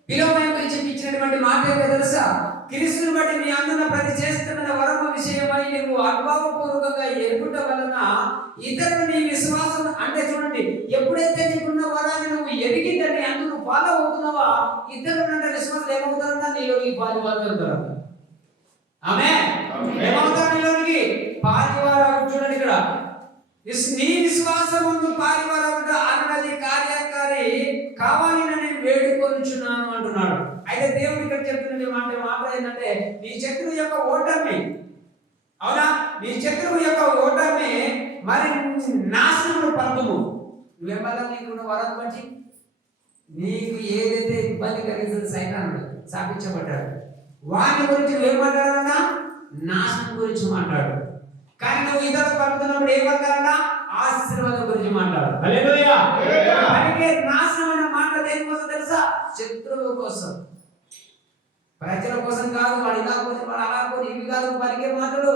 పిలువమైన ఇచ్చినటువంటి మాట ఏంటో తెలుసా? క్రీస్తుని బట్టి మీ అందున్న ప్రతి శ్రేష్టమైన వరము విషయమై నువ్వు అనుభవపూర్వకంగా ఎరుగుట వలన ఇతరులు నీ విశ్వాసం. అంటే చూడండి, ఎప్పుడైతే నీకున్న వరాన్ని నువ్వు ఎరిగిందని అందుకు ఫాలో అవుతున్నావా, ఇతరులు అంటే విశ్వాసం ఏమవుతారన్నా? నీలోకి పాలివారు వెళ్తారంట. ఆమేన్. ఏమవుతారు నీలోనికి? పాలివారు. చూడండి ఇక్కడ, నీ విశ్వాసం ముందు పాలివారు అన్నది కార్యకారి కావాలని వేడుకొనుచున్నాను అంటున్నాడు. అయితే దేవుడు ఇక్కడ చెప్తున్న మాట ఏంటంటే, నీ శత్రువు యొక్క ఓటమి, అవునా, నీ శత్రువు యొక్క ఓటమి మరి నాశనము పలుకుము. నువ్వేమన్నా నీకున్న వరం బట్టి నీకు ఏదైతే ఇబ్బంది కలిగిందో సైతానుడు శాపించబడ్డాడు, వాని గురించి నువ్వేమంటాడన్నా? నాశనం గురించి మాట్లాడు. కానీ నువ్వు ఇతరులు పలుకుతున్నప్పుడు ఏమంటారన్నా? ఆశీర్వాదం గురించి మాట్లాడు. హల్లెలూయా. అందుకే నాశనమైన మాట దేనికోసం తెలుసా? శత్రువు కోసం, ప్రజల కోసం కాదు. వాడు ఇలా పోతే వాడు అలా పోతే ఇవి కాదు పలికే మాటలు.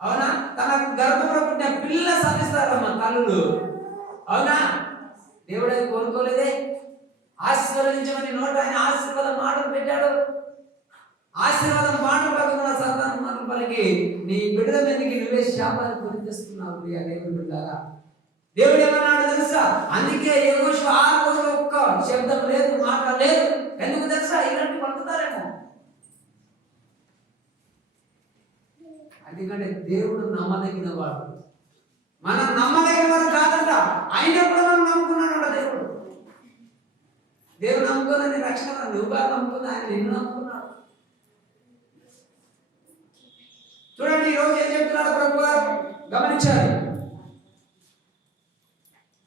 అవునా? తన గర్భంలో పుట్టిన పిల్ల సాధిస్తారమ్మా తల్లులు. అవునా? దేవుడు అది కోరుకోలేదే. ఆశీర్వదించమని నోట ఆయన ఆశీర్వాదం మాటలు పెట్టాడు. ఆశీర్వాదం మాటలు మాటలు పలికి నీ బిడ్డల మీదకి నువ్వే శాపాన్ని పొందిస్తున్నావు ప్రియ దేవుని బిడ్డలారా. దేవుడు ఏమన్నాడు తెలుసా? అందుకే యెహోషువ 6 రోజులు ఒక్క శబ్దం లేదు, మాట లేదు. ఎందుకు తెలుసా? ఇలాంటి పలుకుతారేమో. ఎందుకంటే దేవుడు నమ్మదగిన వాడు. మనం నమ్మదగిన వాడు కాదంట, అయినా కూడా మనం నమ్ముకున్నాడు దేవుడు. దేవుడు నమ్ముకోనని రక్షణ నువ్వుగా నమ్ముకున్నా, ఆయన నిన్ను నమ్ముకున్నాడు. చూడండి ఈరోజు ఏం చెప్తున్నాడు ప్రభు గారు గమనించాలి.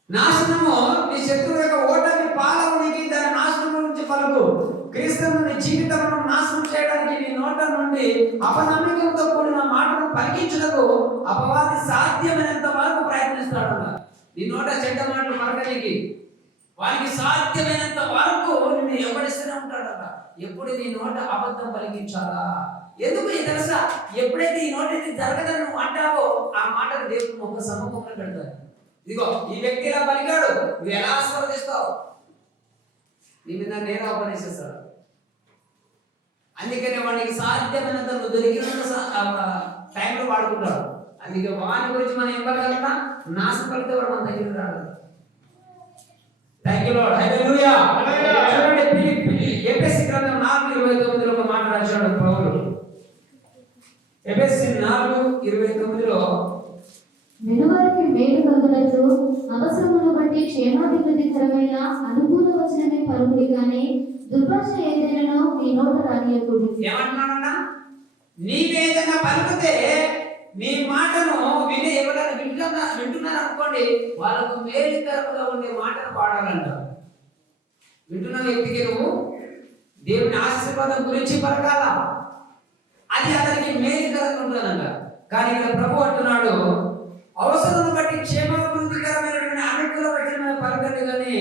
నాశనము నీ శత్రువు యొక్క ఓటమి పాలవునికి దాని నాశనం నుంచి పలుకు. క్రీస్తును నీ జీవితంలో నాశనం చేయడానికి నీ నోట నుండి అపనమ్మకంతో కూడిన మాటను పలికించుటకు అపవాది సాధ్యమైనంత వరకు ప్రయత్నిస్తాడు. నీ నోట చెడ్డ మాటలు పలకడానికి వారికి సాధ్యమైనంత వరకు నిన్ను ఎవరిస్తూనే ఉంటాడట. ఎప్పుడు నీ నోట అబద్ధం పలికించాలా? ఎందుకు తెలుసా? ఎప్పుడైతే ఈ నోట జరగదని నువ్వు అంటావో ఆ మాటను దేవుడు ఒక సముఖంలో పెడతాడు. ఇదిగో ఈ వ్యక్తి ఇలా పలికాడు, నువ్వు ఎలా ఆస్వాదిస్తావు? నీ మీద నేను అపనిస్తాడు. అందుకనే వాడికి సాధ్యమైనంత నువ్వు దొరికినంత టైంలో వాడుకుంటాడు. అందుకే వాని గురించి మనం ఏం పలకాలన్నా నాశనం పలితే వాడు మన దగ్గర రాడు. Thank you Lord. హల్లెలూయా. చూడండి ఎఫెసీ గ్రంథం 4:29లో ఒక మాట రాశాడు పౌలు. ఎఫెసీ 4:29లో వినువారికి మేలు కలుగునట్లు అవసరమును బట్టి క్షేమాభివృద్ధికరమైన అనుకూల వచనమే పలుకుడి గాని దుర్భాష ఏదైనానో మీ నోట రానియకుడి. ఏమంటున్నాడన్నా? నీవేదైనా పలికితే నీ మాటను వినే ఎవరైనా వింటున్నారు అనుకోండి, వాళ్ళకు మేలుకరముగా ఉండే మాటను పాడాలంట. వింటున్న వ్యక్తికి నువ్వు దేవుని ఆశీర్వాదం గురించి పలకాల, అది అతనికి మేలుకరంగా ఉంటుందంట. కానీ ఇక్కడ ప్రభు అంటున్నాడు, అవసరం బట్టి క్షేమాభివృద్ధికరమైనటువంటి అనుకూల వచనమైన పలకండి కానీ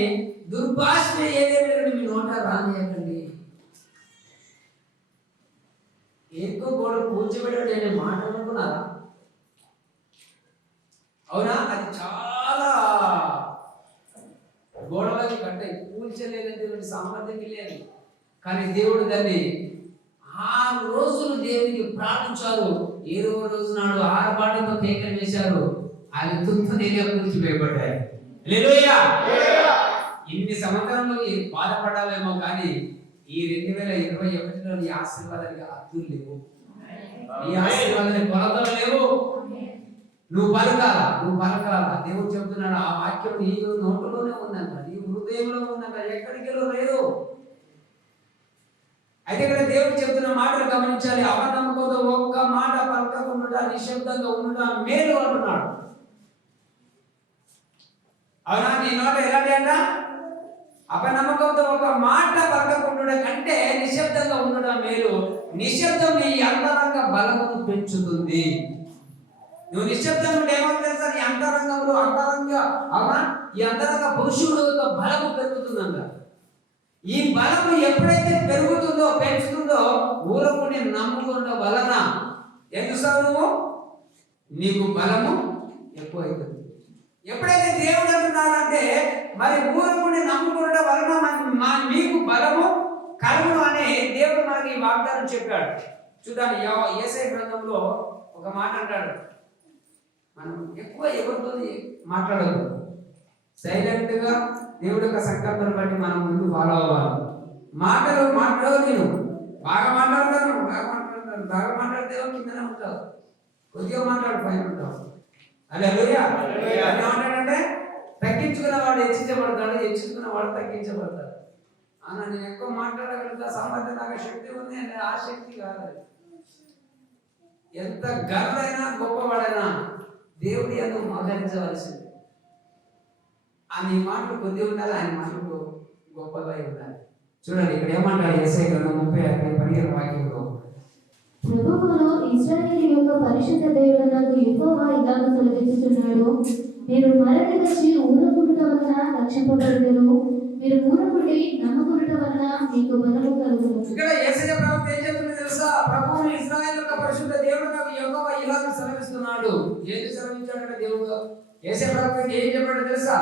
దుర్భాష ఏదైనా మీ నోట రానియకండి. ఎక్కువ గోడ కూర్చోబెట్టే మాట అనుకున్నారా? అవునా? అది చాలా గోడలకి కట్టాయి, కూల్చలేనటువంటి సామర్థ్యం లేదు. కానీ దేవుడు దాన్ని 6 రోజులు దేవునికి ప్రార్థించారు. 7వ రోజు నాడు 6 బాటలతో కేకలు వేశారు. అది తుత్త నేనే కూర్చిపోయబడ్డాయి. హల్లెలూయా. ఇన్ని సంవత్సరాలు బాధపడాలేమో కానీ ఈ 2021లో ఈ ఆశీర్వాదానికి అర్థులు లేవు, ఈ ఆశీర్వాదానికి కొలతలు లేవు. నువ్వు పలకాల. దేవుడు చెబుతున్నాడు, ఆ వాక్యం నీ నోటులోనే ఉందంట, నీ హృదయంలో ఉందంట, ఎక్కడికి లేదు. అయితే ఇక్కడ దేవుడు చెబుతున్న మాటలు గమనించాలి. అపనమ్మకంతో ఒక్క మాట పలకకుండా నిశ్శబ్దంగా ఉండడం మేలు అంటున్నాడు. అవునా? నీ నోట ఎలాంటి అంట? అపనమ్మకంతో ఒక మాట పలకకుండా కంటే నిశ్శబ్దంగా ఉండడం మేలు. నిశ్శబ్దం నీ అంతరంగ బలమును పెంచుతుంది. నువ్వు నిశ్శబ్దంగా ఉంటే ఏమవుతుంది తెలుసా? నీ అంతరంగంలో అవునా, ఈ అంతరంగ పురుషుడు యొక్క బలము పెరుగుతుందంట. ఈ బలము ఎప్పుడైతే పెరుగుతుందో పెంచుతుందో ఊరకుని నమ్ముకున్న వలన ఏం చూస్తావు నువ్వు? నీకు బలము ఎక్కువైతుంది. ఎప్పుడైతే దేవుడు అంటున్నాడంటే మరి ఊరకుని నమ్ముకున్న వలన మీకు బలము కలుగును అని దేవుడు మనకి ఈ వాగ్దానం చెప్పాడు. చూడండి యేసయ్య గ్రంథంలో ఒక మాట అంటాడు, మనం ఎక్కువ ఎవరితో మాట్లాడదు, సైలెంట్ గా దేవుడి యొక్క సంకల్పం బట్టి మనం ముందు ఫాలో అవ్వాలి. మాట్లాడవు. నేను బాగా మాట్లాడితే కిందనే ఉంటావు, కొద్దిగా మాట్లాడు పైన ఉంటావు. హల్లెలూయా. ఏమంటాడంటే తగ్గించుకున్న వాడు హెచ్చించబడతాడు, హెచ్చించుకున్న వాడు తగ్గించబడతాడు. అన్న నేను ఎక్కువ మాట్లాడగలుగుతా, సామర్థ్యం నాకు శక్తి ఉంది అంటే ఆ శక్తి కాదు. ఎంత గర్వైనా గొప్పవాడైనా దేవుడి యందు మోహరించవలసింది. నీ మాటలు కొద్ది ఉండాలి, ఆయన మాటలు గొప్పగా ఉండాలి. చూడండి ఇక్కడ ఏమంటాడు యేసయ్య గ్రంథం 30:15 వాక్యంలో, ప్రభువును ఇశ్రాయేలు యొక్క పరిశుద్ధ దేవుడనగు యెహోవా ఇలాగ సెలవిస్తున్నాడు, మీరు మరలి వచ్చి ఊరకుండుట వలన రక్షింపబడుదురు, మీరు ఊరకుండి నమ్ముకునుట వలన మీకు బలము కలుగును. ఇక్కడ యేసయ్య ప్రవక్త ఏం చెప్తున్నాడో తెలుసా? ప్రభువును ఇశ్రాయేలు యొక్క పరిశుద్ధ దేవుడనగు యెహోవా ఇలాగ సెలవిస్తున్నాడు. ఏది సెలవించాడంటే దేవుడు యేసయ్య ప్రవక్త ఏం చెప్పాడో తెలుసా?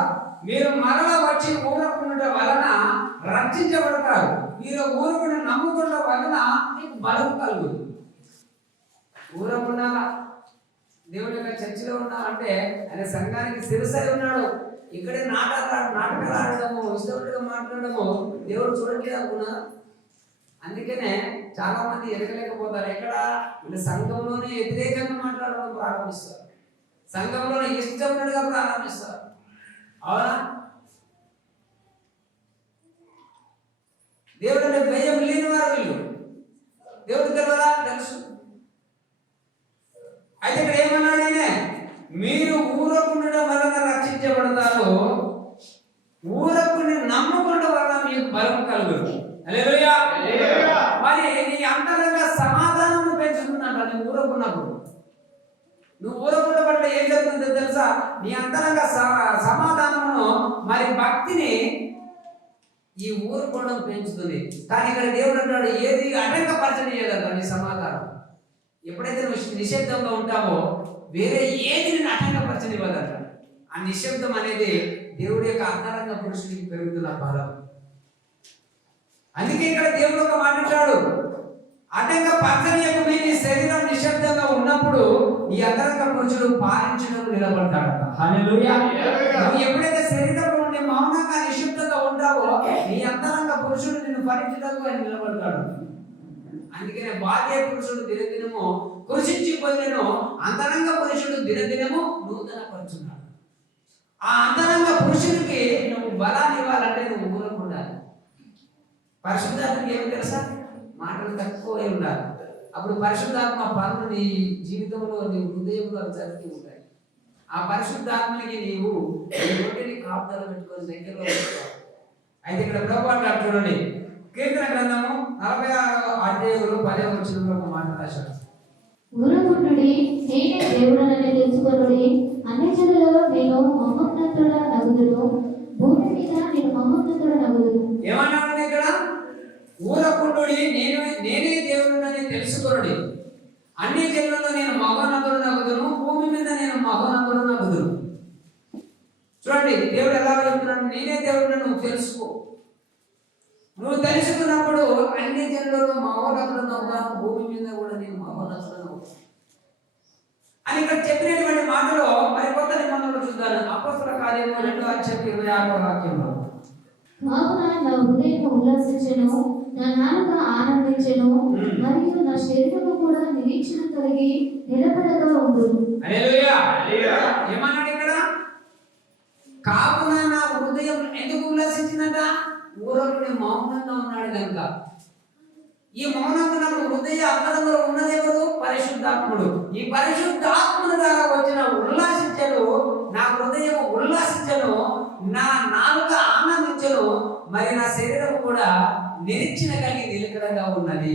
మీరు మరల వచ్చి ఊరకుండుట వలన రక్షించబడతారు, మీరు ఊరుకుని నమ్ముకున్న వలన మీకు బలం కలుగుతుంది. ఊరం ఉండాలా, దేవుని యొక్క చర్చిలో ఉండాలంటే ఆయన సంఘానికి శిరసై ఉన్నాడు. ఇక్కడే నాటకాలు ఆడడము, ఇష్టపడిగా మాట్లాడడము దేవుడు చూడట్లేదు అనుకున్నా. అందుకనే చాలా మంది ఎదగలేకపోతారు. ఎక్కడ వీళ్ళు సంఘంలోనే వ్యతిరేకంగా మాట్లాడడం ప్రారంభిస్తారు, సంఘంలోనే ఇష్టపడిగా ప్రారంభిస్తారు. అవునా? దేవుడు అంటే భయం లేని వారు వీళ్ళు. దేవుడు తెలియదా? తెలుసు. అయితే ఇక్కడ ఏమన్నాడు ఆయన? మీరు ఊరకుండడం వలన రక్షించబడతారు, ఊరకుని నమ్ముకుండడం వలన మీకు బలం కలుగుతుంది. హల్లెలూయా. మరి నీ అంతరంగ సమాధానం పెంచుకున్నాడు. నువ్వు ఊరకున్నప్పుడు, నువ్వు ఊరకుండా పట్ల ఏం జరుగుతుందో తెలుసా? నీ అంతరంగ సమాధానమును, మరి భక్తిని ఈ ఊరుకోవడం పెంచుతుంది. కానీ ఇక్కడ దేవుడు అంటాడు, ఏది ఆటంకపరచని చేయదంట నీ సమాధానం. ఎప్పుడైతే నువ్వు నిశ్శబ్దంగా ఉంటావో వేరే ఏది నేను ఆటంకపరచనివ్వదంట. ఆ నిశ్శబ్దం అనేది దేవుడి యొక్క అంతరంగ పురుషుడికి పెరుగుతున్న బలం. అందుకే ఇక్కడ దేవుడు ఒక మాట అంటాడు, ఆటంకపరచనీయకమే నీ శరీరం నిశ్శబ్దంగా ఉన్నప్పుడు నీ అంతరంగ పురుషుడు పాలించడం నిలబడతాడట. హల్లెలూయా. నువ్వు ఎప్పుడైతే శరీరంలో ఉండి మౌనంగా నిశ్శబ్దంగా ఉంటావో నీ అంతరంగ పురుషుడు నిన్ను భరించడానికి ఆయన నిలబడతాడు. అందుకనే బాహ్య పురుషుడు దినదినము కృషించిపోయినను అంతరంగ పురుషుడు దినదినము నూతన పరుచున్నాడు. ఆ అంతరంగ పురుషుడికి నువ్వు బలాన్ని ఇవ్వాలంటే నువ్వు ఊరకు ఉండాలి. పరిశుద్ధాత్మకి ఏమి తెలుసా? మాటలు తక్కువ ఉండాలి. అప్పుడు పరిశుద్ధాత్మ పనులు నీ జీవితంలో, నీ హృదయంలో జరిగి ఉంటాయి. ఆ పరిశుద్ధాత్మకి నీవు ఒంటిని కాపుదల పెట్టుకొని దగ్గరలో ఉంటావు. అయితే ఇక్కడ ప్రభు అంటాడు చూడండి, కీర్తన గ్రంథము 46వ అధ్యాయంలో 10వ వచనంలో ఒక మాట రాశాడు. ఊరకుండుడి, నేనే దేవుడనని తెలుసుకొనుడి. అన్ని జనులలో నేను మహోన్నతుడ నగుదును, భూమి మీద నేను మహోన్నతుడ నగుదును. ఏమన్నాడు ఇక్కడ? ఊరకుండుడి, నేనే దేవుడనని తెలుసుకొనుడి. అన్ని జనులలో నేను మహోన్నతుడు నగుదును, భూమి మీద నేను మహోన్నతుడు నగుదును. చూడండి దేవుడు ఎలా చెప్తున్నాడు? నేనే దేవుడని నువ్వు తెలుసుకో. నువ్వు తెలుసుకున్నప్పుడు అన్ని జనులలో మహోన్నతుడు నవ్వుతాను, భూమి మీద కూడా నేను మహోన్నతుడు నవ్వుతాను అని ఇక్కడ చెప్పినటువంటి మాటలో మరి కొత్త నిబంధనలు చూద్దాను. అపొస్తలుల కార్యము 2వ అధ్యాయం 26వ వాక్యంలో, కావున నా హృదయం ఉల్లాసించెను, నా నాలుక ఆనందించెను, మరియు నా శరీరము కూడా నిరీక్షణ కలిగి నిలబడగా ఉండును. హల్లెలూయా. ఏమన్నాడు ఇక్కడ? కావున నా హృదయం ఎందుకు ఉల్లాసించిందంట? ఊరకుని మౌనంగా ఉన్నాడు కనుక. ఈ మౌనంగా ఉన్నప్పుడు హృదయ అంతరంగంలో ఉన్నది ఎవరు? పరిశుద్ధాత్ముడు. ఈ పరిశుద్ధాత్ముడు ద్వారా వచ్చిన ఉల్లాసించను, నా హృదయం ఉల్లాసించను, నా నాలుక ఆనందించను, మరి నా శరీరం కూడా నిరీక్షణ కలిగి నిలకడగా ఉన్నది.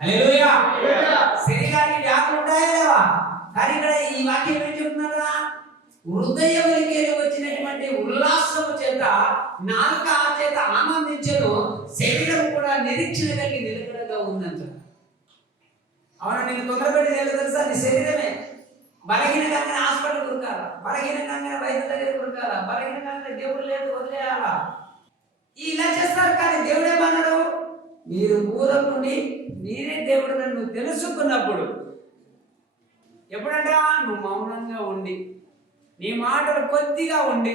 హల్లెలూయా. శరీరానికి వ్యాధులు ఉంటాయా లేవా? కానీ ఇక్కడ ఈ వాక్యం ఏం చెప్తున్నారా? హృదయంలోకి వచ్చినటువంటి ఉల్లాసము చేత నాలుక చేత ఆనందించను, శరీరం కూడా నిరీక్షణ కలిగి నిలకడగా ఉందంట. అవునా? నేను తొందరపెట్టి తెలుసా? నీ శరీరమే బలహీనంగా హాస్పిటల్ కొరకాలా, బలహీనంగా వైద్యుల దగ్గర కొరకాలా, బలహీనంగా దేవుడు లేదు వదిలేయాలా, ఇలా చేస్తారు. కానీ దేవుడు ఏమన్నాడు? మీరు ఊరం నుండి నేనే దేవుడు నన్ను తెలుసుకున్నప్పుడు, ఎప్పుడంట? నువ్వు మౌనంగా ఉండి, నీ మాటలు కొద్దిగా ఉండి,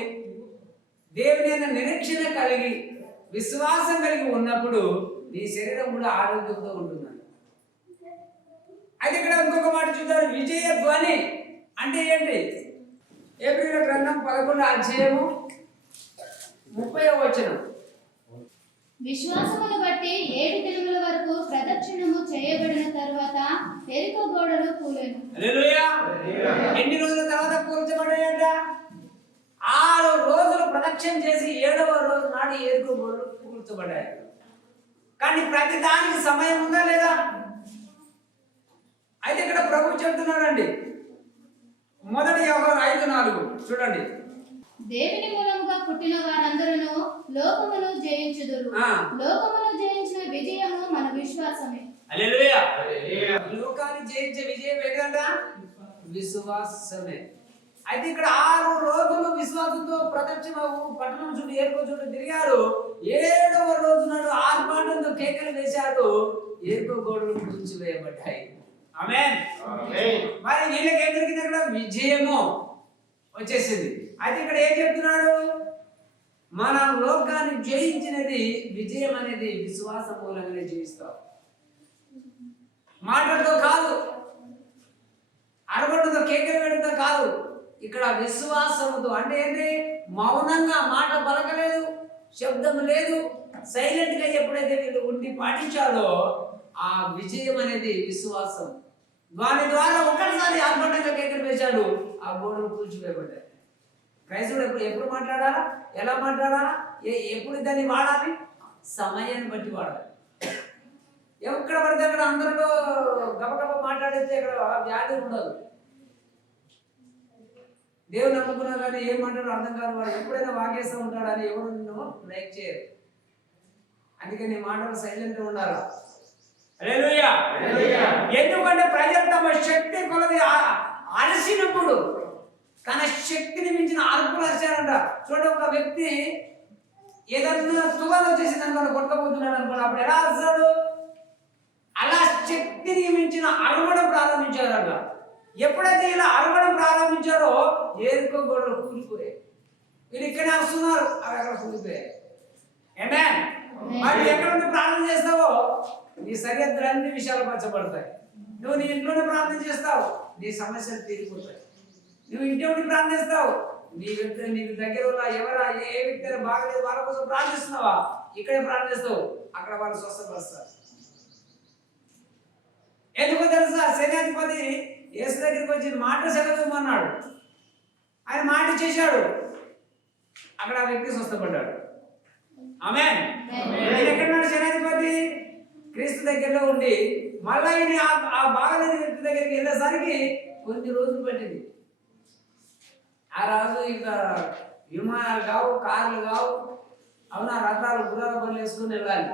దేవుని యొక్క నిరీక్షణ కలిగి విశ్వాసం కలిగి ఉన్నప్పుడు నీ శరీరం కూడా ఆరోగ్యంతో ఉంటుందండి. అయితే ఇక్కడ ఇంకొక మాట చూద్దాం, విజయ ధ్వని అంటే ఏంటి? ఏప్రిల్ గ్రంథం 11వ అధ్యాయము 30వ వచనం. విశ్వాసమును బట్టి 7 దినముల వరకు ప్రదక్షిణము చేయబడిన తర్వాత ఎరికో గోడలు కూలెను. హల్లెలూయా. ఎన్ని రోజుల తర్వాత కూల్చబడ్డాయంట? 6 రోజులు ప్రదక్షిణ చేసి 7వ రోజు నాడు ఎరికో గోడలు కూల్చబడ్డాయి. కానీ ప్రతి దానికి సమయం ఉందా లేదా? అయితే ఇక్కడ ప్రభు చెప్తున్నాడండి, మొదటి యోహాను 5:4 చూడండి. దేవుని మూలముగా పుట్టిన వారందరూ లోకమును జయించుదురు, లోకమును జయించిన విజయము మన విశ్వాసమే. హల్లెలూయా. లోకాన్ని జయించే విజయం ఏంటంట? విశ్వాసమే. అయితే ఇక్కడ 6 రోజులు విశ్వాసంతో ప్రదక్షిణము పట్టణం చుట్టూ ఏర్కో చుట్టూ తిరిగారు. 7వ రోజు నాడు ఆర్భాటంతో కేకలు వేశారు, ఏర్కో గోడలు కూల్చివేయబడ్డాయి. ఆమేన్. మరి వీళ్ళకి ఏం జరిగింది? అక్కడ విజయము వచ్చేసింది. అయితే ఇక్కడ ఏం చెప్తున్నాడు? మన లోకాన్ని జయించినది విజయం అనేది విశ్వాసం మూలంగానే జీవిస్తాం. మాటలతో కాదు, అరగొట్టుతో కేకలు పెడుతో కాదు, ఇక్కడ విశ్వాసంతో. అంటే ఏంటి? మౌనంగా మాట పలకలేదు, శబ్దం లేదు, సైలెంట్ గా ఎప్పుడైతే వీళ్ళు ఉండి పాటించాలో ఆ విజయం అనేది విశ్వాసం. దాని ద్వారా ఒక్కసారి ఆర్భటంగా కేకలు వేశాడు, ఆ గోడలు కూల్చివేయబడ్డాయి. క్రైస్తవుడు ఎప్పుడు మాట్లాడాలా, ఎలా మాట్లాడాలా, ఎప్పుడు దాన్ని వాడాలి? సమయాన్ని బట్టి వాడాలి. ఎక్కడ పడితే అక్కడ అందరిలో గబగబ మాట్లాడితే అక్కడ వ్యాధి ఉండదు. దేవుని నమ్ముకున్నా కానీ ఏం మాట్లాడో అర్థం కాదు. వాడు ఎప్పుడైనా వాగేస్తూ ఉంటాడని ఎవరు నిన్ను లైక్ చేయరు. అందుకని నీ మాటలు సైలెంట్ ఉండాలి. హల్లెలూయా. ఎందుకంటే ప్రజలు తమ శక్తి కొలది అలసినప్పుడు తన శక్తిని మించిన అరుపులు అరిచారంట. చూడండి, ఒక వ్యక్తి ఏదన్నా తుగాలు వచ్చేసింది అనుకోండి, కొట్టుకపోతున్నాడు అనుకోండి, అప్పుడు ఎలా అరుస్తాడు? అలా శక్తిని మించిన అరవడం ప్రారంభించారంట. ఎప్పుడైతే ఇలా అరవడం ప్రారంభించారో ఏరుకో గోడలు కూలిపోయాయి. వీళ్ళు ఇక్కడే వస్తున్నారు, అవి అక్కడ కూలిపోయాయి. ఆమేన్. మరి ఎక్కడ ఉండి ప్రార్థన చేస్తావో నీ సరిహద్దులన్నీ విషయాలు పరచబడతాయి. నువ్వు నీ ఇంట్లోనే ప్రార్థన చేస్తావు, నీ సమస్యలు తీరిపోతాయి. నువ్వు ఇంటి ఉండి ప్రార్థిస్తావు, నీకు దగ్గర ఎవరా ఏ వ్యక్తి బాగలేదు వాళ్ళ కోసం ప్రార్థిస్తున్నావా, ఇక్కడే ప్రార్థిస్తావు, అక్కడ వాళ్ళు స్వస్థపరుస్తారు. ఎందుకో తెలుసా? సేనాధిపతి యేసు దగ్గరికి వచ్చి మాట సెలవుమన్నాడు. ఆయన మాట చేశాడు, అక్కడ ఆ వ్యక్తి స్వస్థపడ్డాడు. ఆమేన్. ఎక్కడున్నాడు సేనాధిపతి? క్రీస్తు దగ్గరలో ఉండి మళ్ళా ఆ బాగలేని వ్యక్తి దగ్గరికి వెళ్ళేసరికి కొన్ని రోజులు పట్టింది. ఆ రాజు ఇంకా విమానాలు కావు, కార్లు కావు, అవునా, రథాలు గుర్రాల బండ్లు వేసుకుని వెళ్ళాలి.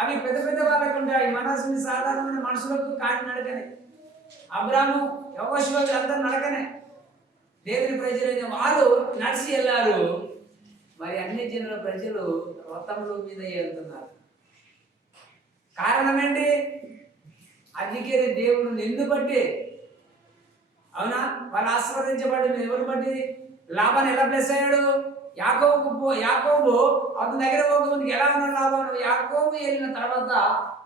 అవి పెద్ద పెద్ద వాళ్ళకు ఉంటాయి. మనసుని సాధారణమైన మనుషులకు కాటి నడకనే. అబ్రాము, యెహోషువ అందరూ నడకనే. దేవుని ప్రజలైన వారు నడిచి వెళ్ళారు. మరి అన్ని జనుల ప్రజలు రథముల మీద వెళ్తున్నారు. కారణం ఏంటి? అందుకే దేవుడు నిన్ను బట్టి, అవునా, వాళ్ళు ఆశీర్వదించబడింది ఎవరు బట్టి? లాభాన్ని ఎలా ప్లస్ అయ్యాడు? యాకోబు అతని దగ్గర పోకముందుకు ఎలా ఉన్నాడు లాభాను? యాకోబు వెళ్ళిన తర్వాత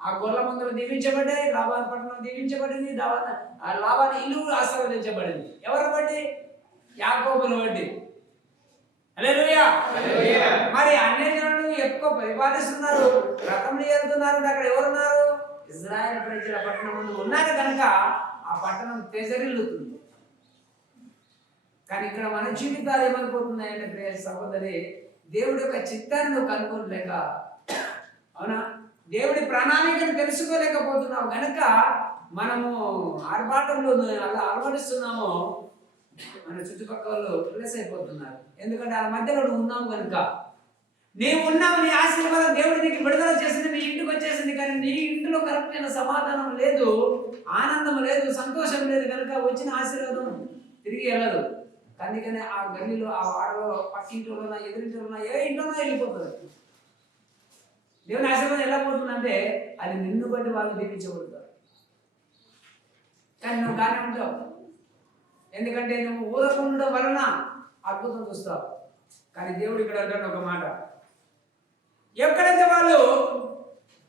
ఆ గొర్రెల మందలు దీవించబడ్డాయి, లాభాన్ని పట్టణం దీవించబడింది, ఆ లాభాన్ని ఇల్లు ఆశీర్వదించబడింది. ఎవరు బట్టి? యాకోబును బట్టి. హల్లెలూయా. మరి అన్ని జనులు ఎక్కువ పరిపాలిస్తున్నారు, రథంలో వెళ్తున్నారు. అక్కడ ఎవరున్నారు? ఇజ్రాయెల్ ప్రజల పట్టణం ముందు ఉన్నారు కనుక ఆ పట్టణం తెజరిల్లుతుంది. కానీ ఇక్కడ మన జీవితాలు ఏమైపోతున్నాయంటే ప్రియ సహోదరి, దేవుడి యొక్క చిత్తాన్ని నువ్వు కనుక్కోలేక, అవునా, దేవుడి ప్రణాళికను తెలుసుకోలేకపోతున్నావు కనుక మనము ఆర్భాటంలో అలా అలవడిస్తున్నాము. మన చుట్టుపక్కల వాళ్ళు ప్లేస్ అయిపోతున్నారు. ఎందుకంటే ఆ మధ్యలో నువ్వు ఉన్నావు కనుక. నీవు ఉన్నావు, నీ ఆశీర్వాదం దేవుడు నీకు విడుదల చేసింది, నీ ఇంటికి వచ్చేసింది. కానీ నీ ఇంటిలో కరెక్ట్ అయిన సమాధానం లేదు, ఆనందం లేదు, సంతోషం లేదు కనుక వచ్చిన ఆశీర్వాదం తిరిగి వెళ్ళదు. అందుకనే ఆ గల్లీలో, ఆ వాడలో, పక్కింటిలోనా, ఎదురింటిలోనా, ఏ ఇంట్లోనా వెళ్ళిపోతుంది. దేవుని ఆశీర్వాదం ఎలా పోతుందంటే అది నిన్ను బట్టి వాళ్ళు దీవించబడతారు. కానీ నువ్వు కానీ ఉంటావు. ఎందుకంటే నువ్వు ఊరకుండడం వలన అద్భుతం చూస్తావు. కానీ దేవుడు ఇక్కడ అంటాడు ఒక మాట, ఎక్కడైతే వాళ్ళు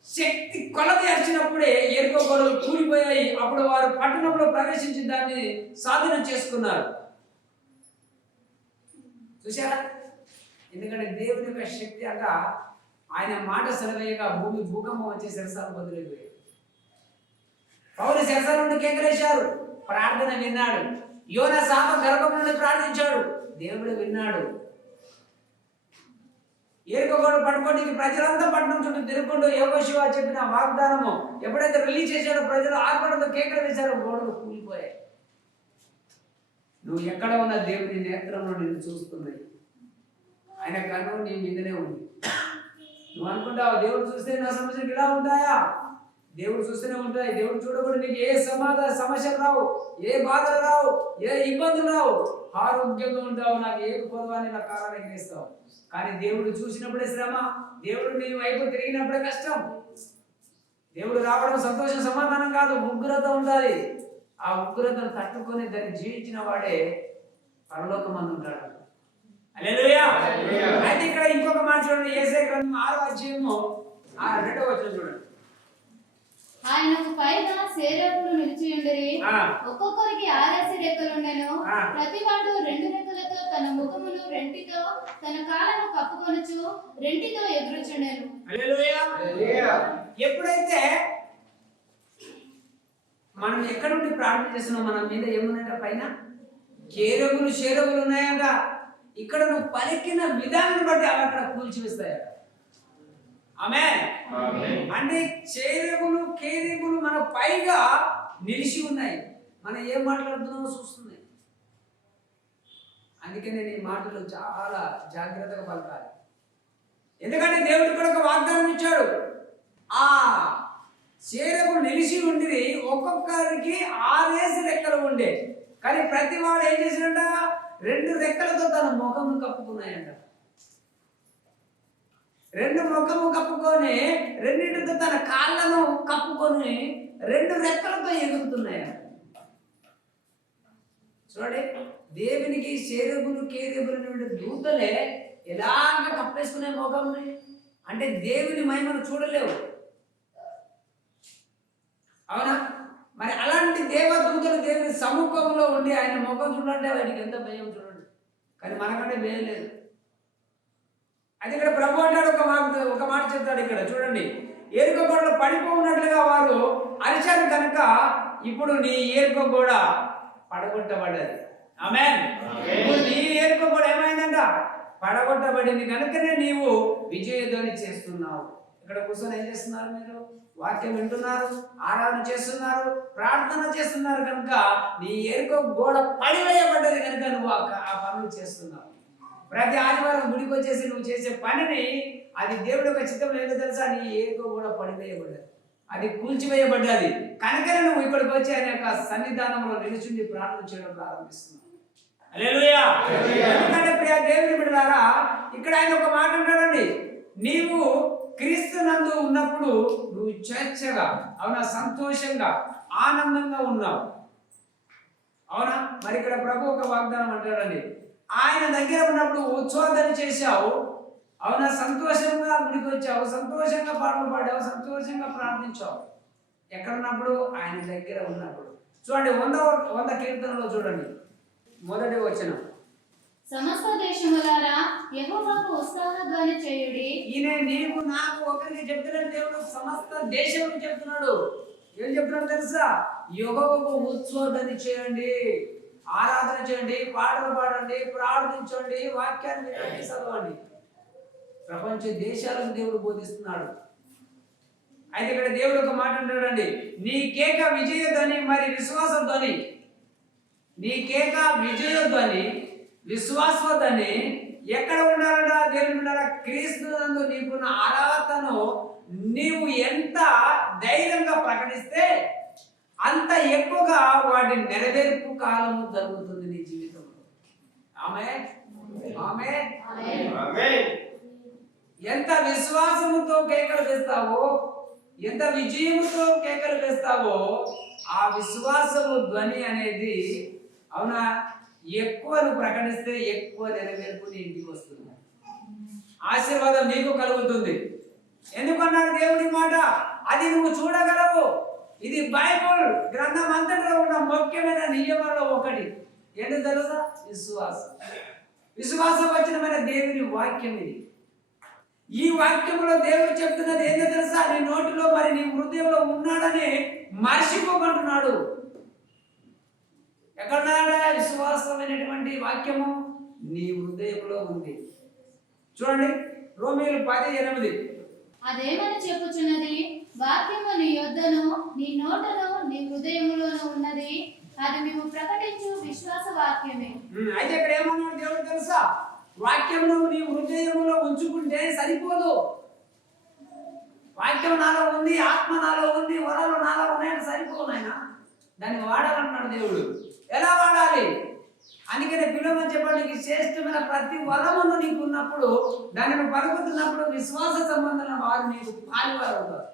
శక్తి కొలది అరిచినప్పుడే ఎరుకో గోడలు కూలిపోయాయి. అప్పుడు వారు పట్టణంలో ప్రవేశించి దాన్ని స్వాధీనం చేసుకున్నారు. చూసారా? ఎందుకంటే దేవుని యొక్క శక్తి అంట, ఆయన మాట సెలవేయగా భూమి భూకంపం వచ్చే శిరసాలు బదులైపోయాయి. పౌలు శిరసాల నుండి కేకలేశారు, ప్రార్థన విన్నాడు. యోనా సామ గర్భం నుండి ప్రార్థించాడు, దేవుడు విన్నాడు. ఏరుకోగోడు పట్టుకోనికి ప్రజలంతా పట్టణం చుట్టూ తిరుగుకుంటూ యెహోషువ చెప్పిన వాగ్దానము ఎప్పుడైతే రిలీజ్ చేశాడో ప్రజలు ఆర్భటంతో కేకలు వేశారో గోడలు కూలిపోయాయి. నువ్వు ఎక్కడ ఉన్న దేవుని నేత్రంలో నిన్ను చూస్తున్నాయి. ఆయన కన్ను నీ మీదనే ఉంది. నువ్వు అనుకుంటావు దేవుడు చూస్తే నా సమస్యలు ఇలా ఉంటాయా? దేవుడు చూస్తూనే ఉంటాయి. దేవుడు చూడకుండా నీకు ఏ సమస్యలు రావు, ఏ బాధలు రావు, ఏ ఇబ్బందులు రావు. ఆరోగ్యంగా ఉంటావు, నాకు ఏ పొరవాన్ని నా కాలాన్ని ఎగిరిస్తావు. కానీ దేవుడు చూసినప్పుడే శ్రమ, దేవుడు నీ వైపు తిరిగినప్పుడే కష్టం. దేవుడు రావడం సంతోషం సమాధానం కాదు, ఉగ్రత ఉండాలి. ఆ ఉగ్రతను తట్టుకొని దాన్ని జీవించిన వాడే పరలోకమందు ఉంటాడు. హల్లెలూయా. అయితే ఇక్కడ ఇంకొక మాట చూడండి, యేసయ్య గ్రంథం 6వ అధ్యాయము 2వ వచనం చూడండి. ఆయనకు పైగా సేవకులు నిలిచియుండిరి. ఒక్కొక్కరికి 6 రెక్కలుండెను. ప్రతివాడు 2 రెక్కలతో తన ముఖమును రెంటితో తన కాళ్ళను కప్పుకొనుచు రెంటితో ఎగురుచుండెను. హల్లెలూయా. ఎప్పుడైతే మనం ఎక్కడ నుండి ప్రార్థన చేస్తున్నాం, మన మీద ఏమున్నాయంట? పైన కేరములు ఉన్నాయంట. ఇక్కడ నువ్వు పలికిన విధానం బట్టి అవి అక్కడ కూల్చివేస్తాయట. ఆమేన్. అంటే కేరములు మన పైగా నిలిచి ఉన్నాయి. మనం ఏం మాట్లాడుతున్నామో చూస్తున్నాయి. అందుకే నేను ఈ మాటలు చాలా జాగ్రత్తగా పలకాలి. ఎందుకంటే దేవుడు ఇక్కడ ఒక వాగ్దానం ఇచ్చాడు. ఆ చేరములు నిలిచి ఉండి ఒక్కొక్కరికి 6 రెక్కలు ఉండే, కానీ ప్రతి వాడు ఏం చేసినట్ట? 2 రెక్కలతో తన ముఖము కప్పుకున్నాయంట. 2 ముఖము కప్పుకొని రెండింటితో తన కాళ్ళను కప్పుకొని 2 రెక్కలతో ఎగురుతున్నాయంట. చూడండి, దేవునికి కేరేబులు దూతలే ఎలాగ కప్పేసుకునే ముఖంని అంటే దేవుని మహిమను చూడలేవు. అవునా? మరి అలాంటి దేవదూతలు దేవుని సముఖంలో ఉండి ఆయన ముఖం చూడండి, వాడికి ఎంత భయం చూడండి. కానీ మనకంటే భయం లేదు. అది ఇక్కడ ప్రభు అంటాడు, ఒక మాట చెప్తాడు ఇక్కడ చూడండి. ఏరుకో గోడలు పడిపోఉన్నట్లుగా వారు అరిచారు కనుక ఇప్పుడు నీ ఏరుకో గోడ పడగొట్టబడ్డది. ఆమేన్. ఇప్పుడు నీ ఏరుకో గోడ ఏమైందంట? పడగొట్టబడింది కనుకనే నీవు విజయధ్వని చేస్తున్నావు. ఇక్కడ కూర్చొని ఏం చేస్తున్నారు? మీరు వాక్యం వింటున్నారు, ఆరాధన చేస్తున్నారు, ప్రార్థన చేస్తున్నారు కనుక నీ ఏరుకో గోడ పడివేయబడ్డది కనుక నువ్వు ఆ పనులు చేస్తున్నావు. ప్రతి ఆదివారం గుడికి వచ్చేసి నువ్వు చేసే పనిని అది దేవుడి యొక్క చిత్తం ఏదో తెలుసా? నీ ఏరుకో గోడ పడివేయబడ్డది, అది కూల్చివేయబడ్డది కనుకనే నువ్వు ఇక్కడికి వచ్చి ఆయన యొక్క సన్నిధానంలో నిలుచుండి ప్రార్థన చేయడం ప్రారంభిస్తున్నావు. హల్లెలూయా. ఎందుకంటే ప్రియ దేవుని బిడ్డలారా, ఇక్కడ ఆయన ఒక మాట అంటాడండి, నీవు క్రీస్తునందు ఉన్నప్పుడు నువ్వు స్వేచ్ఛగా, అవునా, సంతోషంగా, ఆనందంగా ఉన్నావు. అవునా? మరి ఇక్కడ ప్రభు ఒక వాగ్దానం అంటాడండి, ఆయన దగ్గర ఉన్నప్పుడు ఉత్సవాన్ని చేశావు, అవునా, సంతోషంగా గుడికి వచ్చావు, సంతోషంగా పాటలు పాడావు, సంతోషంగా ప్రార్థించావు. ఎక్కడున్నప్పుడు? ఆయన దగ్గర ఉన్నప్పుడు. చూడండి, 100వ కీర్తనలో చూడండి, మొదటి వచనం. సమస్త దేశములారా యెహోవాకు ఉత్సాహధ్వని చేయుడి. ఈయన నీకు నాకు ఒకరికి చెప్తున్నాడు దేవుడు, సమస్త దేశం చెప్తున్నాడు. ఏం చెప్తున్నాడు తెలుసా? యెహోవాకు ఉత్సవాన్ని చేయండి, ఆరాధన చేయండి, పాటలు పాడండి, ప్రార్థించండి, వాక్యాన్ని వినండి, చదవండి. ప్రపంచ దేశాలకు దేవుడు బోధిస్తున్నాడు. అయితే ఇక్కడ దేవుడు ఒక మాట అంటాడండి, నీ కేక విజయధ్వని మరి విశ్వాసధ్వని, నీ కేక విజయధ్వని విశ్వాసధ్వని ఎక్కడ ఉండాలంట? దేవుని ఉండాల. క్రీస్తునందు నీకున్న అర్హతను నీవు ఎంత ధైర్యంగా ప్రకటిస్తే అంత ఎక్కువగా వాటి నెరవేర్పు కాలము జరుగుతుంది నీ జీవితంలో. ఆమేన్. ఆమేన్. ఆమేన్. ఎంత విశ్వాసముతో కేకలు వేస్తావో, ఎంత విజయముతో కేకలు వేస్తావో, ఆ విశ్వాసము ధ్వని అనేది, అవునా, ఎక్కువ నువ్వు ప్రకటిస్తే ఎక్కువ నెరవేర్పు నీ ఇంటికి వస్తుంది, ఆశీర్వాదం నీకు కలుగుతుంది. ఎందుకన్నాడు దేవుడి మాట? అది నువ్వు చూడగలవు. ఇది బైబుల్ గ్రంథం అంతటిలో ఉన్న ముఖ్యమైన నియమాల్లో ఒకటి. ఏంటి తెలుసా? విశ్వాసం. విశ్వాసవచనమైన దేవుని వాక్యం ఇది. ఈ వాక్యంలో దేవుడు చెప్తున్నది ఏంటో తెలుసా? నీ నోటిలో మరి నీ హృదయంలో ఉన్నాడని మర్చిపోకుంటున్నాడు. ఎక్కడున్నాడా? విశ్వాసమైనటువంటి వాక్యము నీ హృదయంలో ఉంది. చూడండి, రోమీయులు 10:8. అదేమని చెప్పుచున్నది? వాక్యము నీ యొద్దను, నీ నోటను, నీ హృదయములోను ఉన్నది, అది మేము ప్రకటించు విశ్వాస వాక్యమే. అయితే ఇక్కడ ఏమన్నాడు దేవుడు తెలుసా? వాక్యమును నీ హృదయములో ఉంచుకుంటే సరిపోదు. వాక్యం నాలో ఉంది, ఆత్మ నాలో ఉంది, వరాలు నాలో ఉన్నాయని సరిపోదు. ఆయన దాన్ని వాడాలన్నాడు దేవుడు. ఎలా వాడాలి? అందుకనే పిల్లమని చెప్పండి, నీకు శ్రేష్టమైన ప్రతి వరమును నీకు ఉన్నప్పుడు, దాన్ని నువ్వు పలుకుతున్నప్పుడు విశ్వాస సంబంధమైన వారు నీకు పాలివారు అవుతారు.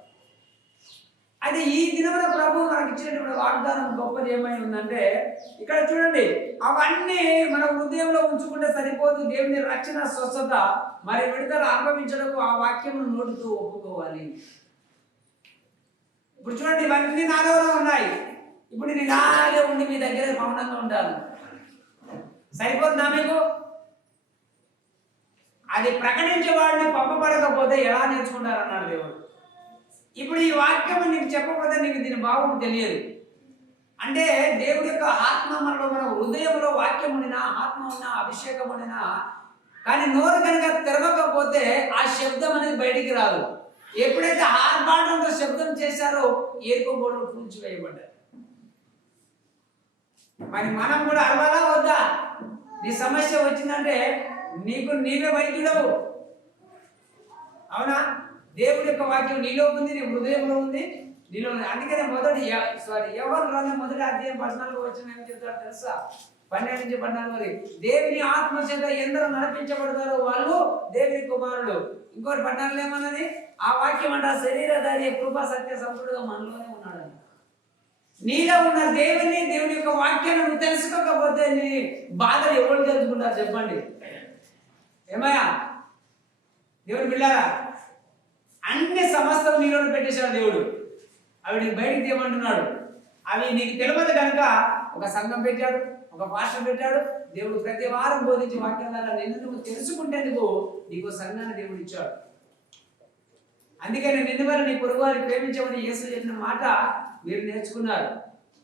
అయితే ఈ దినమున ప్రభు మనకి ఇచ్చినటువంటి వాగ్దానం గొప్పది ఏమై ఉందంటే ఇక్కడ చూడండి, అవన్నీ మన హృదయంలో ఉంచుకుంటే సరిపోదు. దేవుని రక్షణ, స్వస్థత మరి విడుదల అనుభవించడం ఆ వాక్యమును నోటితో ఒప్పుకోవాలి. ఇప్పుడు చూడండి, ఇవన్నీ నాలోనే ఉన్నాయి. ఇప్పుడు నేను ఇలాగే ఉండి మీ దగ్గర మౌనంగా ఉంటాను, సరిపోతుందా మీకు? అది ప్రకటించే వాడిని పంపబడకపోతే ఎలా నేర్చుకుంటారన్నాడు దేవుడు. ఇప్పుడు ఈ వాక్యం నీకు చెప్పకపోతే నీకు దీని భావం తెలియదు. అంటే దేవుడి యొక్క ఆత్మ మనలో, మన హృదయంలో వాక్యం ఉండినా, ఆత్మ ఉన్నా, అభిషేకం ఉండినా, కానీ నోరు కనుక తెరవకపోతే ఆ శబ్దం అనేది బయటికి రాదు. ఎప్పుడైతే ఆర్భాటంతో శబ్దం చేశారో ఏరుకోబోళ్ళు కూల్చివేయబడ్డారు. మరి మనం కూడా అరవాలా వద్దా? నీ సమస్య వచ్చిందంటే నీవే వైద్యుడవు, అవునా? దేవుడి యొక్క వాక్యం నీలో ఉంది, నీ హృదయంలో ఉంది, నీలో ఉంది. అందుకనే ఎవరు గ్రంథం మొదటి అధ్యాయం 14 వచ్చిన ఏం చెప్తారు తెలుసా? 12 నుంచి 14 వరకు, దేవుని ఆత్మ చేత ఎందరూ నడిపించబడతారో వాళ్ళు దేవుని కుమారుడు. ఇంకోటి 14 ఏమన్నది? ఆ వాక్యం అంట శరీరధారి కృపా సత్య సంపూర్ణంగా మనలోనే ఉన్నాడు. నీలో ఉన్న దేవుని యొక్క వాక్యాన్ని నువ్వు తెలుసుకోకపోతే నీ బాధలు ఎవరు తెలుసుకుంటారు చెప్పండి? ఏమయ్యా దేవుడు పిల్లారా, అన్ని సమస్తం నీలో పెట్టేశాడు దేవుడు. అవి నీకు బయటికి తీయమంటున్నాడు. అవి నీకు తెలియదు కనుక ఒక సంఘం పెట్టాడు, ఒక పాస్టర్ పెట్టాడు. దేవుడు ప్రతి వారం బోధించి వాక్యం ద్వారా నిన్ను నువ్వు తెలుసుకుంటేందుకు నీకు సంఘాన్ని దేవుడు ఇచ్చాడు. అందుకని నిన్ను వల్ల నీ పొరుగు వారిని ప్రేమించమని యేసు చెప్పిన మాట మీరు నేర్చుకున్నారు.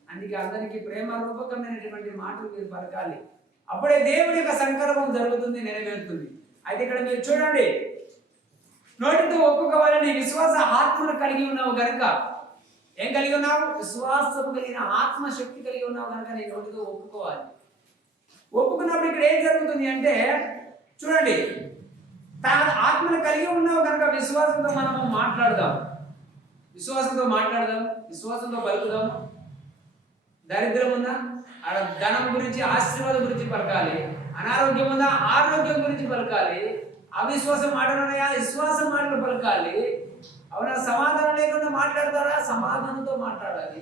అందుకే అందరికీ ప్రేమ రూపకమైనటువంటి మాటలు మీరు పలకాలి. అప్పుడే దేవుడి యొక్క సంకల్పం జరుగుతుంది, నెరవేరుతుంది. అయితే ఇక్కడ మీరు చూడండి, నోటితో ఒప్పుకోవాలని విశ్వాస ఆత్మను కలిగి ఉన్నావు కనుక, ఏం కలిగి ఉన్నావు? విశ్వాసం కలిగిన ఆత్మశక్తి కలిగి ఉన్నావు కనుక నీ నోటితో ఒప్పుకోవాలి. ఒప్పుకున్నప్పుడు ఇక్కడ ఏం జరుగుతుంది అంటే చూడండి, తన ఆత్మను కలిగి ఉన్నావు కనుక విశ్వాసంతో మనము మాట్లాడదాం, విశ్వాసంతో మాట్లాడదాం, విశ్వాసంతో పలుకుదాం. దరిద్రం ఉందా, ధనం గురించి, ఆశీర్వాదం గురించి పలకాలి. అనారోగ్యం ఉందా, ఆరోగ్యం గురించి పలకాలి. అవిశ్వాసం మాటలు ఉన్నాయా, విశ్వాసం మాటలు పలకాలి. అవునా? సమాధానం లేకుండా మాట్లాడతారా, సమాధానంతో మాట్లాడాలి.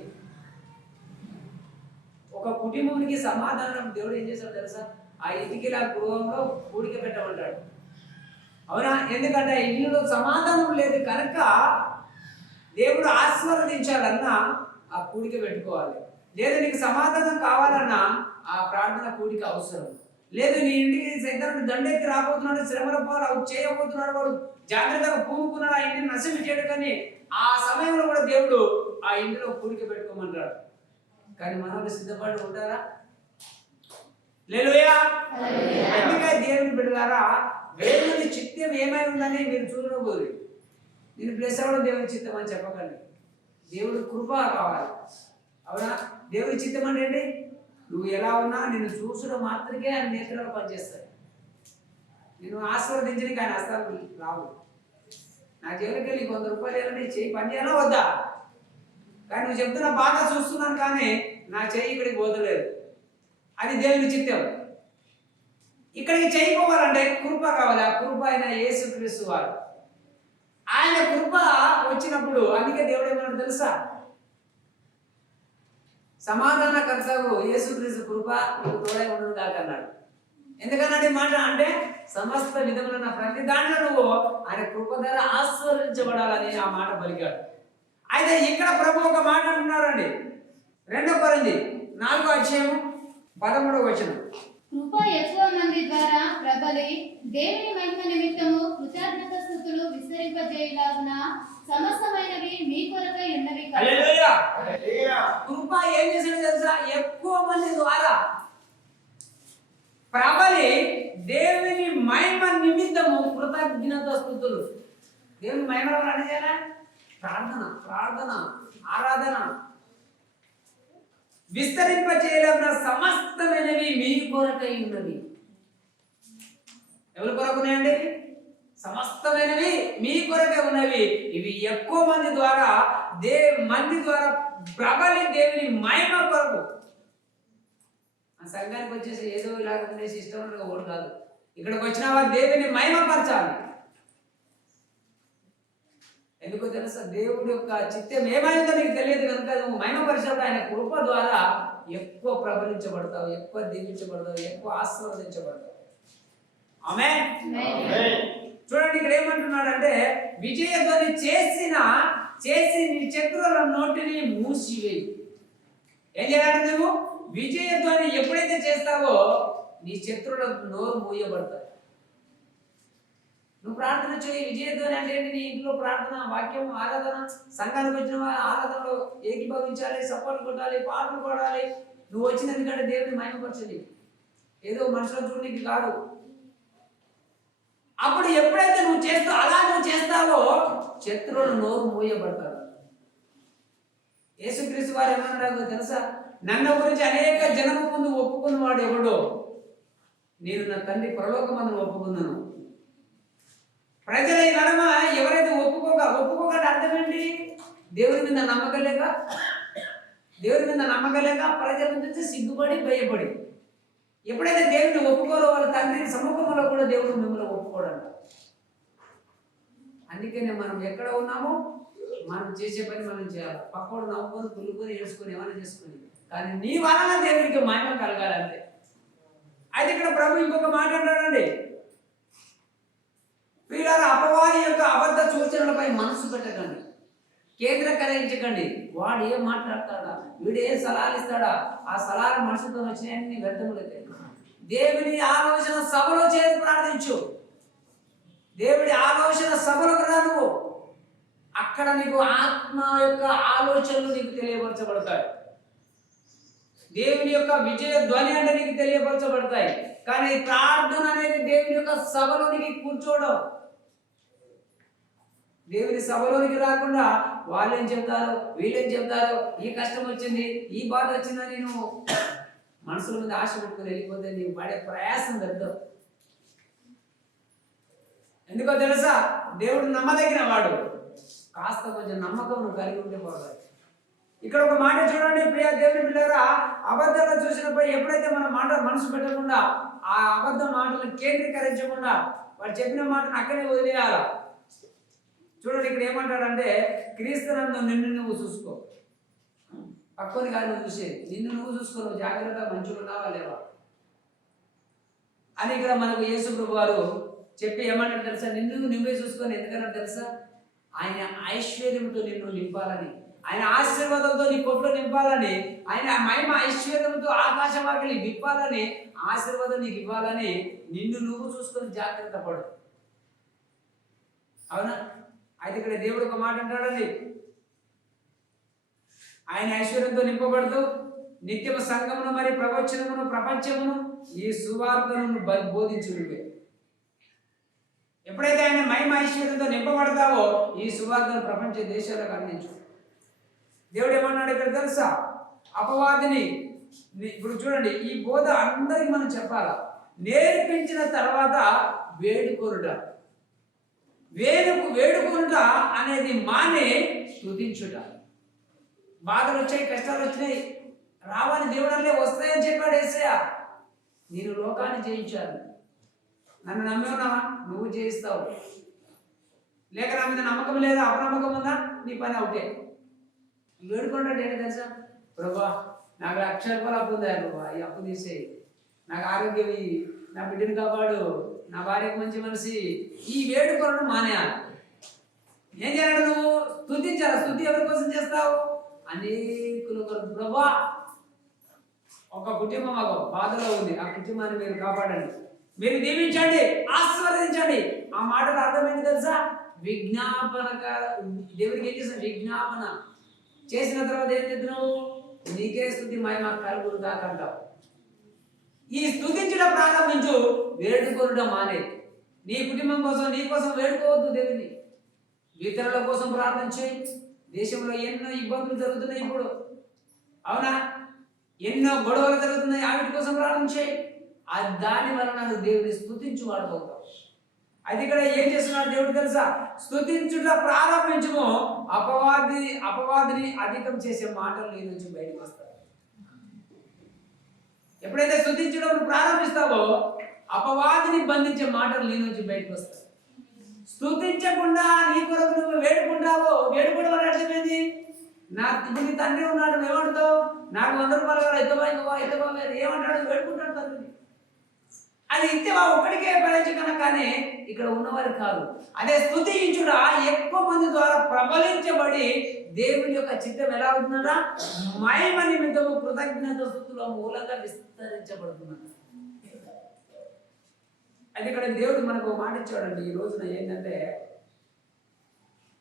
ఒక కుటుంబానికి సమాధానం దేవుడు ఏం చేశాడు తెలుసా? ఆ ఇటుకల గృహంలో కూడిక పెట్టమంటాడు. అవునా? ఎందుకంటే ఇల్లులో సమాధానం లేదు కనుక దేవుడు ఆశీర్వదించాలన్నా ఆ కూడిక పెట్టుకోవాలి. లేదు నీకు సమాధానం కావాలన్నా ఆ ప్రార్థన కూడిక అవసరం. లేదు నీ ఇంటికి సైతం దండెత్తి రాబోతున్నాడు, శ్రమల పాలు చేయబోతున్నాడు, వాడు జాగ్రత్తగా పూనుకున్నాడు, ఆ ఇంటిని నశించాడు. కానీ ఆ సమయంలో కూడా దేవుడు ఆ ఇంటిలో కూడిక పెట్టుకోమంటాడు. కానీ మనకు సిద్ధపడి ఉంటారా? లేలుయా. అందుకే దేవుని బిడ్డలారా, దేవుని చిత్తం ఏమై ఉందని మీరు చూడబోదు. నేను ప్లస్ అవ్వడం దేవుని చిత్తం అని చెప్పకండి. దేవుడి కృప కావాలి. అవునా? దేవుడి చిత్తం అంటే ఏంటి? నువ్వు ఎలా ఉన్నా నిన్ను చూసడం మాత్రమే ఆయన నేత్రాలు పనిచేస్తాయి. నేను ఆశీర్వదించడానికి ఆయన హస్తాలు రావు. నా జైలుకి వెళ్ళి 100 రూపాయలు ఏమంటే చేయి పని చేయాలా వద్దా? కానీ నువ్వు చెప్తున్నా బాగా చూస్తున్నాను కానీ నా చెయ్యి ఇక్కడికి పోతలేదు. అది దేవుని చిత్తం. ఇక్కడికి చేయకపోవాలంటే కృప కావాలి. ఆ కృప ఆయన యేసుక్రీస్తు వారు. ఆయన కృప వచ్చినప్పుడు అందుకే దేవుడు ఏమన్నాడు తెలుసా? సమాధానకర్తవు యేసుక్రీస్తు కృప నీకు తోడై ఉండదు కాక అన్నాడు. ఎందుకన్నాడు ఈ మాట అంటే సమస్త విధములైన ప్రతి దాంట్లో నువ్వు ఆయన కృప ద్వారా ఆశీర్వదించబడాలని ఆ మాట పలికాడు. అయితే ఇక్కడ ప్రభు ఒక మాట అంటున్నాడండి. 2 కొరింథీ 4వ అధ్యాయం 13వ వచనం. కృప ఎక్కువ మంది ద్వారా ప్రబలి దేవుని మహిమ నిమిత్తము కృతజ్ఞత స్తుతులు విస్తరింపజేయులాగున సమస్తమైనవి మీ కొరకై ఉన్నవి. హల్లెలూయా. కృప ఏం చేశాడు తెలుసా? ఎక్కువ మంది ద్వారా ప్రబలి దేవుని మహిమ నిమిత్తము కృతజ్ఞత స్తుతులు. దేవుని మహిమ అని చేయాలా? ప్రార్థన, ఆరాధన విస్తరింపజేయలేన సమస్తమైనవి మీ కొరకై ఉన్నవి. ఎవరి కొరకు ఉన్నాయండి? సమస్తమైనవి మీ కొరకే ఉన్నవి. ఇవి ఎక్కువ మంది ద్వారా ప్రబలి దేవుని మహిమ కొరకు. ఆ సంఘానికి వచ్చేసి ఏదో ఇలాగ ఉండేసి ఇష్టం ఉన్నట్టుగా ఓడు కాదు. ఇక్కడికి వచ్చిన వారు దేవుని మహిమపరచాలి. ఎందుకో తెలుసా, దేవుడి యొక్క చిత్తం ఏమైందో నీకు తెలియదు కనుక నువ్వు మహిమపరిచినప్పుడు ఆయన కృప ద్వారా ఎక్కువ ప్రబలించబడతావు, ఎక్కువ దీవించబడతావు, ఎక్కువ ఆశీర్వదించబడతావు. ఆమేన్. చూడండి ఇక్కడ ఏమంటున్నాడంటే, విజయధ్వని చేసి నీ శత్రువుల నోటిని మూసివేయి. ఏం చేయాలంటే నువ్వు విజయధ్వని ఎప్పుడైతే చేస్తావో నీ శత్రువుల నోరు మూయబడతాయి. నువ్వు ప్రార్థన చేయి. విజయధ్వని అంటే ఏంటి? నీ ఇంట్లో ప్రార్థన, వాక్యం, ఆరాధన, సంఘానికి వచ్చిన ఆరాధనలో ఏకీభవించాలి, సపోర్ట్ కొట్టాలి, పాటలు పాడాలి. నువ్వు వచ్చిన ఎందుకంటే దేవుడిని మహిమపరచాలి, ఏదో మనుషుల చూడడానికి కాదు. అప్పుడు ఎప్పుడైతే నువ్వు చేస్తావో శత్రువులు నోరు మూయబడతారు. యేసుక్రీస్తు వారు ఏమన్నారో తెలుసా? నన్ను గురించి అనేక జనము ముందు ఒప్పుకున్న వాడు ఎవడో నేను నా తండ్రి పరలోకమందును ఒప్పుకున్నాను. ప్రజల నడమ ఎవరైతే ఒప్పుకోక అర్థం ఏంటి? దేవుని మీద నమ్మకం లేక ప్రజల నుంచి సిగ్గుపడి భయపడి. ఎప్పుడైతే దేవుని ఒప్పుకోరో వాళ్ళ తండ్రి సముఖంలో కూడా దేవుడు మిమ్మల్ని ఒప్పుకోడంట. అందుకనే మనం ఎక్కడ ఉన్నామో మనం చేసే పని మనం చేయాలి. పక్కోడు నవ్వుకొని కుళ్ళుకొని ఏడుచుకొని ఏమైనా చేసుకొని, కానీ నీ వలన దేవునికి మహిమ కలగాలంటే. అయితే ఇక్కడ ప్రభు ఇంకొక మాట అంటాడండి, ప్రియులారా అపవాది యొక్క అబద్ధ సూచనలపై మనసు పెట్టకండి, కేంద్రీకరించకండి. వాడు ఏం మాట్లాడతాడా, వీడు ఏం సలహాలు ఇస్తాడా, ఆ సలహాలు మనసుతో వచ్చినాయని వ్యర్థములైతే దేవుని ఆలోచన సభలో చేరి ప్రార్థించు. దేవుడి ఆలోచన సభలకు రా నువ్వు. అక్కడ నీకు ఆత్మ యొక్క ఆలోచనలు నీకు తెలియపరచబడతాయి. దేవుని యొక్క విజయ ధ్వని అంటే నీకు తెలియపరచబడతాయి. కానీ ప్రార్థన అనేది దేవుని యొక్క సభలోనికి కూర్చోవడం. దేవుని సభలోనికి రాకుండా వాళ్ళేం చెప్తారో వీళ్ళేం చెప్తారో, ఈ కష్టం వచ్చింది, ఈ బాధ వచ్చిందని నేను మనసుల మీద ఆశ పెట్టుకుని వెళ్ళిపోతే నీవు పడే ప్రయాసం వ్యర్థం. ఎందుకో తెలుసా? దేవుడు నమ్మదగిన వాడు. కాస్త కొంచెం నమ్మకం నువ్వు కలిగి ఉంటే పోరాడు. ఇక్కడ ఒక మాట చూడండి ప్రియ దేవుని బిడ్డలారా, అబద్ధాలు చూసినప్పుడు ఎప్పుడైతే మనం మనసు పెట్టకుండా ఆ అబద్ధ మాటలను కేంద్రీకరించకుండా వాడు చెప్పిన మాటను అక్కడే వదిలేయాల. చూడండి ఇక్కడ ఏమంటాడంటే, క్రీస్తునందు నిన్ను నువ్వు చూసుకో. పక్కని కాదు నువ్వు చూసేది, నిన్ను నువ్వు చూసుకో. నువ్వు జాగ్రత్తగా మంచిగా ఉన్నావా లేవా అని ఇక్కడ మనకు యేసు ప్రభు వారు చెప్పి ఏమంటారు తెలుసా? నిన్ను నువ్వే చూసుకొని. ఎందుకన్నా తెలుసా? ఆయన ఐశ్వర్యంతో నిన్ను నింపాలని, ఆయన ఆశీర్వాదంతో నీ కొట్లో నింపాలని, ఆయన మహిమ ఐశ్వర్యంతో ఆకాశవాకిలి విప్పాలని, ఆశీర్వాదం నీకు ఇవ్వాలని నిన్ను నువ్వు చూసుకొని జాగ్రత్త పడు. అవునా? అయితే ఇక్కడ దేవుడు ఒక మాట అంటాడండి, ఆయన ఐశ్వర్యంతో నింపబడుతూ నిత్యము సంఘమును మరి ప్రవచనమును ప్రపంచమును ఈ సువార్తను బోధించుడివే. ఎప్పుడైతే ఆయన మహిమ ఐశ్వర్యంతో నింపబడతావో ఈ సువార్తను ప్రపంచ దేశాలకు అందించు. దేవుడు ఏమన్నాడు ఇక్కడ తెలుసా? అపవాదిని ఇప్పుడు చూడండి, ఈ బోధ అందరికి మనం చెప్పాలా. నేర్పించిన తర్వాత వేడుకొనుట అనేది మానే స్తుతించుట. బాధలు వచ్చాయి, కష్టాలు వచ్చినాయి, రావని దేవుడల్లే వస్తాయని చెప్పాడు యేసయ్య. నేను లోకాన్ని జయించాను, నన్ను నమ్మి ఉన్నావా? నువ్వు జయిస్తావు. లేక నా మీద నమ్మకం లేదా, అపనమ్మకం ఉందా, నీ పని అవుతే. వేడుకుంటాడు ఏంటి తెలుసా? ప్రభా నాకు 1,00,000 రూపాయలు అప్పు ఉందా ప్రభా, ఈ అప్పు తీసేయి, నాకు ఆరోగ్యం ఇయ్యి, నా బిడ్డను కాపాడు, నా భార్యకు మంచి మనిషి. ఈ వేడుకోవడం మానేయాలి. ఏం చేయాలి? నువ్వు స్తుతించాలి. స్తుతి ఎవరి కోసం చేస్తావు? అనేకుల కొరకు. ప్రభా ఒక కుటుంబం ఒక బాధలో ఉంది, ఆ కుటుంబాన్ని మీరు కాపాడండి, మీరు దీవించండి, ఆశీర్వదించండి. ఆ మాటకు అర్థం ఏంటి తెలుసా? విజ్ఞాపన. దేవుడికి ఏం చేస్తావు? విజ్ఞాపన చేసిన తర్వాత ఏం చేస్తున్నావు? నీకే స్తుతి మహిమ కలుగును గాక అంటావు. ఈ స్తుతించడం ప్రారంభించు, వేడుకొనడం మానే. నీ కుటుంబం కోసం, నీ కోసం వేడుకోవద్దు దేవుని, ఇతరుల కోసం ప్రార్థన చేయి. దేశంలో ఎన్నో ఇబ్బందులు జరుగుతున్నాయి ఇప్పుడు, అవునా? ఎన్నో గొడవలు జరుగుతున్నాయి, వాటి కోసం ప్రార్థన చేయి. దాని వలన నువ్వు దేవుని స్తుతించు వాడుకోతావు. అది ఇక్కడ ఏం చేస్తున్నాడు దేవుడు తెలుసా? స్తుతించుట ప్రారంభించుము, అపవాదిని అధికం చేసే మాటలు నీ నుంచి బయటకు వస్తాయి. ఎప్పుడైతే స్తుతించడం ప్రారంభిస్తావో అపవాదిని బంధించే మాటలు నీ నుంచి బయటకు వస్తాయి. స్తుతించకుండా నీ కొరకు నువ్వు వేడుకుంటావో, వేడుకోవడం అని అర్థమైంది. ఇప్పుడు నీ తండ్రి ఉన్నాడు, ఏమంటావు? నాకు 100 రూపాయలు కావాలి, ఇద్దవా ఏమంటాడు? వేడుకుంటాడు తండ్రిని. అది ఇత్తేవా ఒక్కడికే ప్రయోజనం, కానీ ఇక్కడ ఉన్నవారు కాదు. అదే స్తుతించుడా ఎక్కువ మంది ద్వారా ప్రబలించబడి దేవుని యొక్క చిత్తం ఎలా అవుతుందా? మహిమ నిమిత్తము కృతజ్ఞత స్తుతుల మూలంగా విస్తరించబడుతున్నది. అది ఇక్కడ దేవుడు మనకు మాట ఇచ్చాడండి. ఈ రోజున ఏంటంటే,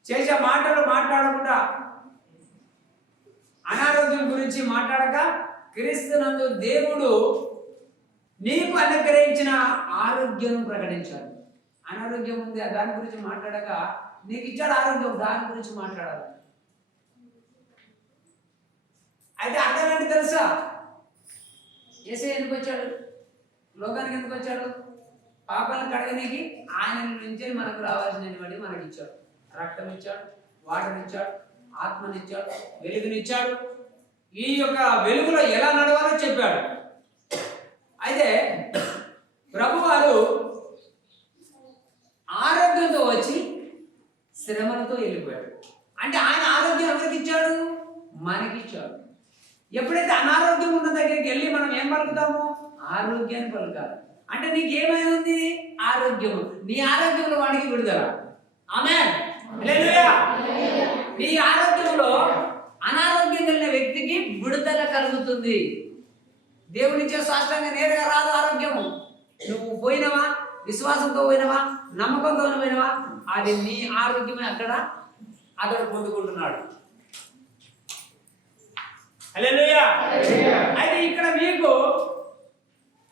చేసే మాటలు మాట్లాడకుండా, అనారోగ్యం గురించి మాట్లాడక, క్రీస్తునందు దేవుడు నీకు అనుగ్రహించిన ఆరోగ్యం ప్రకటించాడు. అనారోగ్యం ఉంది, దాని గురించి మాట్లాడక, నీకు ఇచ్చాడు ఆరోగ్యం, దాని గురించి మాట్లాడాలి. అయితే అర్థం ఏంటి తెలుసా? యేసయ్య ఎందుకు వచ్చాడు? లోకానికి ఎందుకు వచ్చాడు? పాపాలను కడగనీకి. ఆయన నుంచి మనకు రావాల్సినటువంటి మనకి ఇచ్చాడు. రక్తం ఇచ్చాడు, వాటర్ ఇచ్చాడు, ఆత్మనిచ్చాడు, వెలుగునిచ్చాడు. ఈ యొక్క వెలుగులో ఎలా నడవాలో చెప్పాడు. అయితే ప్రభువారు ఆరోగ్యంతో వచ్చి శ్రమలతో వెళ్ళిపోయాడు. అంటే ఆయన ఆరోగ్యం ఎవరికి ఇచ్చాడు? మనకిచ్చాడు. ఎప్పుడైతే అనారోగ్యం ఉన్న దగ్గరికి వెళ్ళి మనం ఏం పలుకుతాము? ఆరోగ్యాన్ని పలుకాలి. అంటే నీకేమై ఉంది? ఆరోగ్యము. నీ ఆరోగ్యంలో వాడికి విడుదల. ఆమేన్. హల్లెలూయా. నీ ఆరోగ్యంలో అనారోగ్యం కలిగిన వ్యక్తికి విడుదల కలుగుతుంది. దేవునిచ్చే శాస్త్రంగా నేరుగా రాదు ఆరోగ్యము. నువ్వు పోయినవా, విశ్వాసంతో పోయినవా, నమ్మకంతో పోయినవా, అది నీ ఆరోగ్యమే. అతడు పొందుకుంటున్నాడు. హల్లెలూయా. అయితే ఇక్కడ మీకు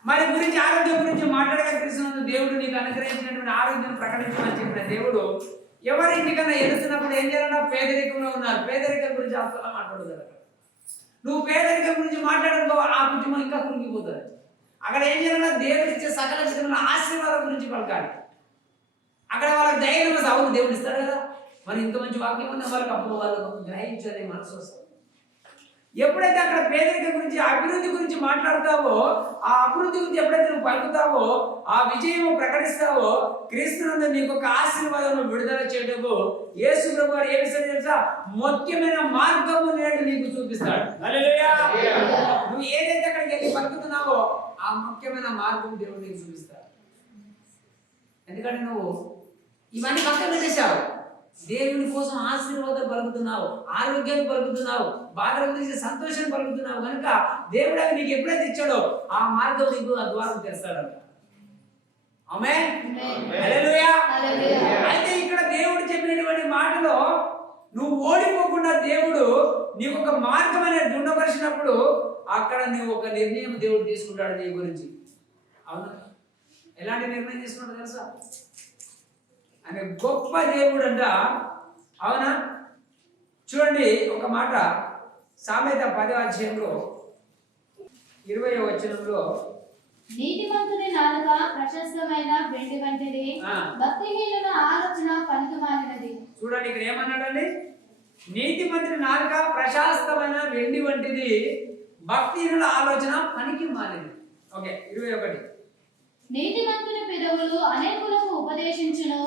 మరి గురించి, ఆరోగ్యం గురించి మాట్లాడగా తెలుసుకున్న దేవుడు నీకు అనుగ్రహించినటువంటి ఆరోగ్యాన్ని ప్రకటించమని చెప్పిన దేవుడు ఎవరింటికన్నా ఎడుతున్నప్పుడు ఏం చేయాలన్నా? పేదరికంలో ఉన్నారు. పేదరికం గురించి అసలు మాట్లాడదు. నువ్వు పేదరికం గురించి మాట్లాడకపో, ఆ కుటుంబం ఇంకా కురిగిపోతుంది. అక్కడ ఏం చేయాలన్నా? దేవుడు ఇచ్చే సకల విధమైన ఆశీర్వాదం గురించి పలకాలి. అక్కడ వాళ్ళకి ధైర్యం వస్తుంది. అవును, దేవుడు ఇస్తాడు కదా, మరి ఇంత మంచి వాక్యం ఉంది వాళ్ళకి, అప్పుడు వాళ్ళకు గ్రహించే మనసు వస్తుంది. ఎప్పుడైతే అక్కడ పేదరికం గురించి, అభివృద్ధి గురించి మాట్లాడతావో, ఆ అభివృద్ధి గురించి ఎప్పుడైతే నువ్వు పలుకుతావో, ఆ విజయము ప్రకటిస్తావో, క్రీస్తునందు నీకు ఒక ఆశీర్వాదం విడుదల చేయటము యేసు ప్రభువారు ఏ విషయం తెలుసా? ముఖ్యమైన మార్గము నేడు నీకు చూపిస్తాడు. హల్లెలూయా. నువ్వు ఏదైతే అక్కడికి వెళ్ళి పలుకుతున్నావో ఆ ముఖ్యమైన మార్గం దేవుడు నీకు చూపిస్తాడు. ఎందుకంటే నువ్వు ఇవన్నీ పక్కన పెట్టేశావు. దేవుని కోసం ఆశీర్వాదం పలుకుతున్నావు, ఆరోగ్యాన్ని పలుకుతున్నావు, బాధల గురించి సంతోషాన్ని పలుకుతున్నావు కనుక దేవుడు అవి నీకు ఎప్పుడైతే ఇచ్చాడో ఆ మార్గం నీకు ఆ ద్వారం తెస్తాడంట. ఆమేన్. హల్లెలూయా. అయితే ఇక్కడ దేవుడు చెప్పినటువంటి మాటలో నువ్వు ఓడిపోకుండా దేవుడు నీకు ఒక మార్గం అనేది ఉండవలసినప్పుడు అక్కడ నీవు ఒక నిర్ణయం దేవుడు తీసుకుంటాడు నీ గురించి. అవునా? ఎలాంటి నిర్ణయం తీసుకుంటాడు తెలుసా? అనే గొప్ప దేవుడు అంట. అవునా? చూడండి ఒక మాట, సామెత 10వ అధ్యాయంలో 20వ వచనంలో, నీతిమంతుని నాలుక ప్రశస్తమైన వెండి వంటిది, భక్తిహీనుల ఆలోచన పనికిమాలినది. చూడండి ఇక్కడ ఏమన్నాడండి? నీతిమంతుని నాలుక ప్రశస్తమైన వెండి వంటిది, భక్తిహీనుల ఆలోచన పనికి మాలినది. ఓకే, 21. నీతిమంతుని పెదవులు అనేకులకు ఉపదేశించును,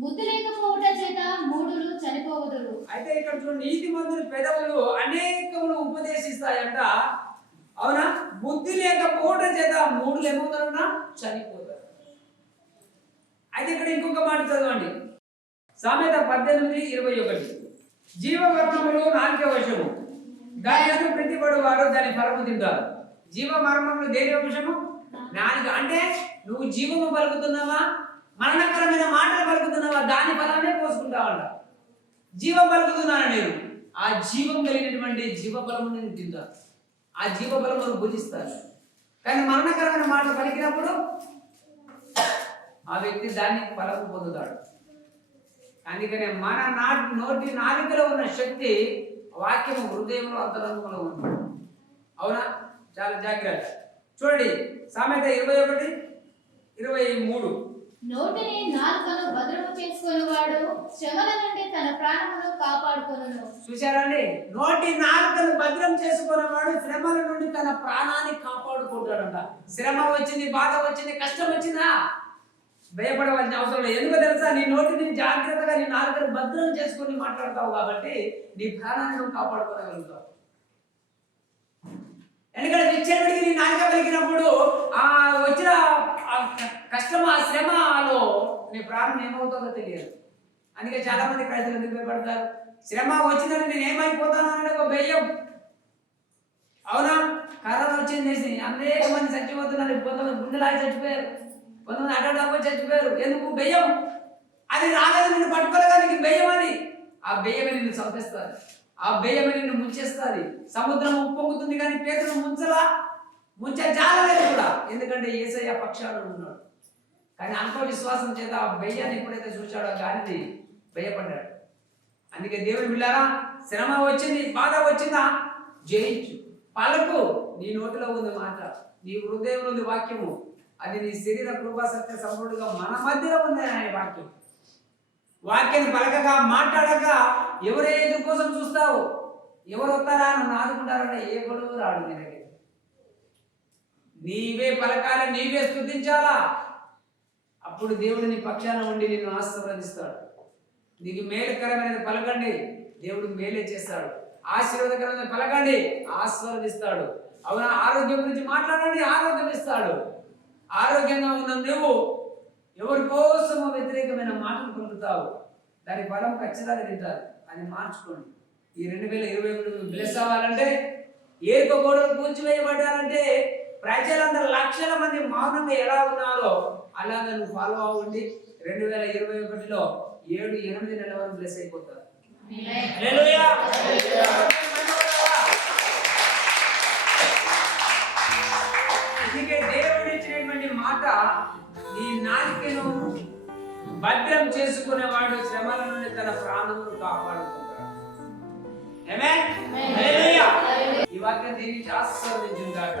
బుద్ధి లేకపోవుట చేత మూఢులు చనిపోవుదురు. అయితే ఇక్కడ చూడండి, నీతిమంతుని పెదవులు అనేకములు ఉపదేశిస్తాయంట. అవునా? బుద్ధి లేకపోవడం చేత మూఢులు ఏమవుతారన్నా? చనిపోతారు. అయితే ఇక్కడ ఇంకొక మాట చదవండి, సామెత 18:21. జీవమరణములు నాలుక వశము, దాని యందు ప్రతిపడు వారు దాని ఫలము తింటారు. జీవమరణములు దేని వశము? నాలుక. అంటే నువ్వు జీవము పలుకుతున్నావా, మరణకరమైన మాటలు పలుకుతున్నావా, దాని ఫలాన్ని పోసుకుంటావంట. జీవం పలుకుతున్నాను నేను, ఆ జీవం కలిగినటువంటి జీవఫలము నేను తింటాను, ఆ జీవఫలము భుజిస్తాను. కానీ మరణకరమైన మాటలు పలికినప్పుడు ఆ వ్యక్తి దాన్ని ఫలము పొందుతాడు. అందుకనే మన నోటి నాలుకలో ఉన్న శక్తి వాక్యము హృదయంలో అంతరంగంలో ఉంది. అవునా? చాలా జాగ్రత్త. చూడండి సామెత 21:23. నోటిని నాలుకను భద్రము చేసుకొనివాడు శ్రమల నుండి తన ప్రాణమును కాపాడుకొనును. చూశారండి? నోటి నాలుకను భద్రం చేసుకునేవాడు శ్రమల నుండి తన ప్రాణాన్ని కాపాడుకుంటాడంట. శ్రమ వచ్చింది, బాధ వచ్చింది, కష్టం వచ్చిందా, భయపడవలసిన అవసరం లేదు. ఎందుకో తెలుసా? నీ నోటిని జాగ్రత్తగా నీ నాలుకను భద్రం చేసుకొని మాట్లాడతావు కాబట్టి నీ ప్రాణాన్ని నువ్వు కాపాడుకోగలుగుతావు. ఎందుకంటే విచ్చలవిడికి నీ నాలుక పలికినప్పుడు ఆ వచ్చిన కష్టం, ఆ శ్రమలో నీ ప్రాణం ఏమవుతుందో తెలియదు. అందుకే చాలా మంది క్రైస్తవులు ఎందుకు భయపడతారు? శ్రమ వచ్చిందని నేను ఏమైపోతాను అనే ఒక భయం. అవునా? కరోనా వచ్చింది, అనేక మంది చచ్చిపోతున్నారు. కొంతమంది గుండెలాగి చచ్చిపోయారు, కొంతమంది అడ్డాకు చచ్చిపోయారు. ఎందుకు? భయం. అది రాలేదు, నిన్ను పట్టుకోలేగా, నీకు భయం. అది ఆ భయమే నిన్ను చంపేస్తుంది, ఆ భయమే నిన్ను ముంచేస్తుంది. సముద్రం ఉప్పొంగుతుంది కానీ పేతును ముంచజాలలేదు కూడా, ఎందుకంటే యేసయ్య పక్షాన ఉన్నాడు. కానీ అల్ప విశ్వాసం చేత ఆ భయాన్ని ఎప్పుడైతే చూశాడో గాలిని భయపడ్డాడు. అందుకే దేవుని బిడ్డలారా, శ్రమ వచ్చింది, బాధ వచ్చిందా, జయించు. పలుకు, నీ నోటిలో ఉంది మాట, నీ హృదయంలో ఉంది వాక్యము, అది నీ శరీర కృపా సత్య సంపూర్ణంగా మన మధ్యలో ఉంది అనే వాక్యం. వాక్యాన్ని పలకగా మాట్లాడక ఎవరే ఎదురు కోసం చూస్తావు? ఎవరు వస్తారా నన్ను ఆదుకుంటారంటే ఏ గొడవ రాడు నీ దగ్గర. నీవే పలకాలి, నీవే స్తుతించాలా. అప్పుడు దేవుడు నీ పక్షాన ఉండి నిన్ను ఆశీర్వదిస్తాడు. నీకు మేలుకరమైనది పలకండి, దేవుడు మేలే చేస్తాడు. ఆశీర్వాదకరమైన పలకండి, ఆశీర్వదిస్తాడు. అవునా? ఆరోగ్యం గురించి మాట్లాడండి, ఆరోగ్యం ఇస్తాడు. ఆరోగ్యంగా ఉన్న నువ్వు ఎవరి కోసమో వ్యతిరేకమైన మాటలు పలుకుతావు, దాని ఫలం ఖచ్చితంగా తింటారు. అని మార్చుకోండి. ఈ 2023 బ్లెస్ అవ్వాలంటే, ఏరుకో గోడలు కూల్చివేయబడ్డారంటే ప్రజలందరూ లక్షల మంది మౌనంగా ఎలా ఉన్నారో అలాగా నువ్వు ఫాలో అవ్వండి. 2021లో 7-8 నెలల వరకు బ్లెస్ అయిపోతారు. హల్లెలూయా. అందుకే దేవుడు ఇచ్చినటువంటి మాట, నీ నాలుకను భద్రం చేసుకునేవాడు శ్రమల నుండి తన ప్రాణమును కాపాడుకుంటాడు. ఆమేన్. హల్లెలూయా. ఈ వాక్యం దీనికి ఆశీర్వదించుగాక.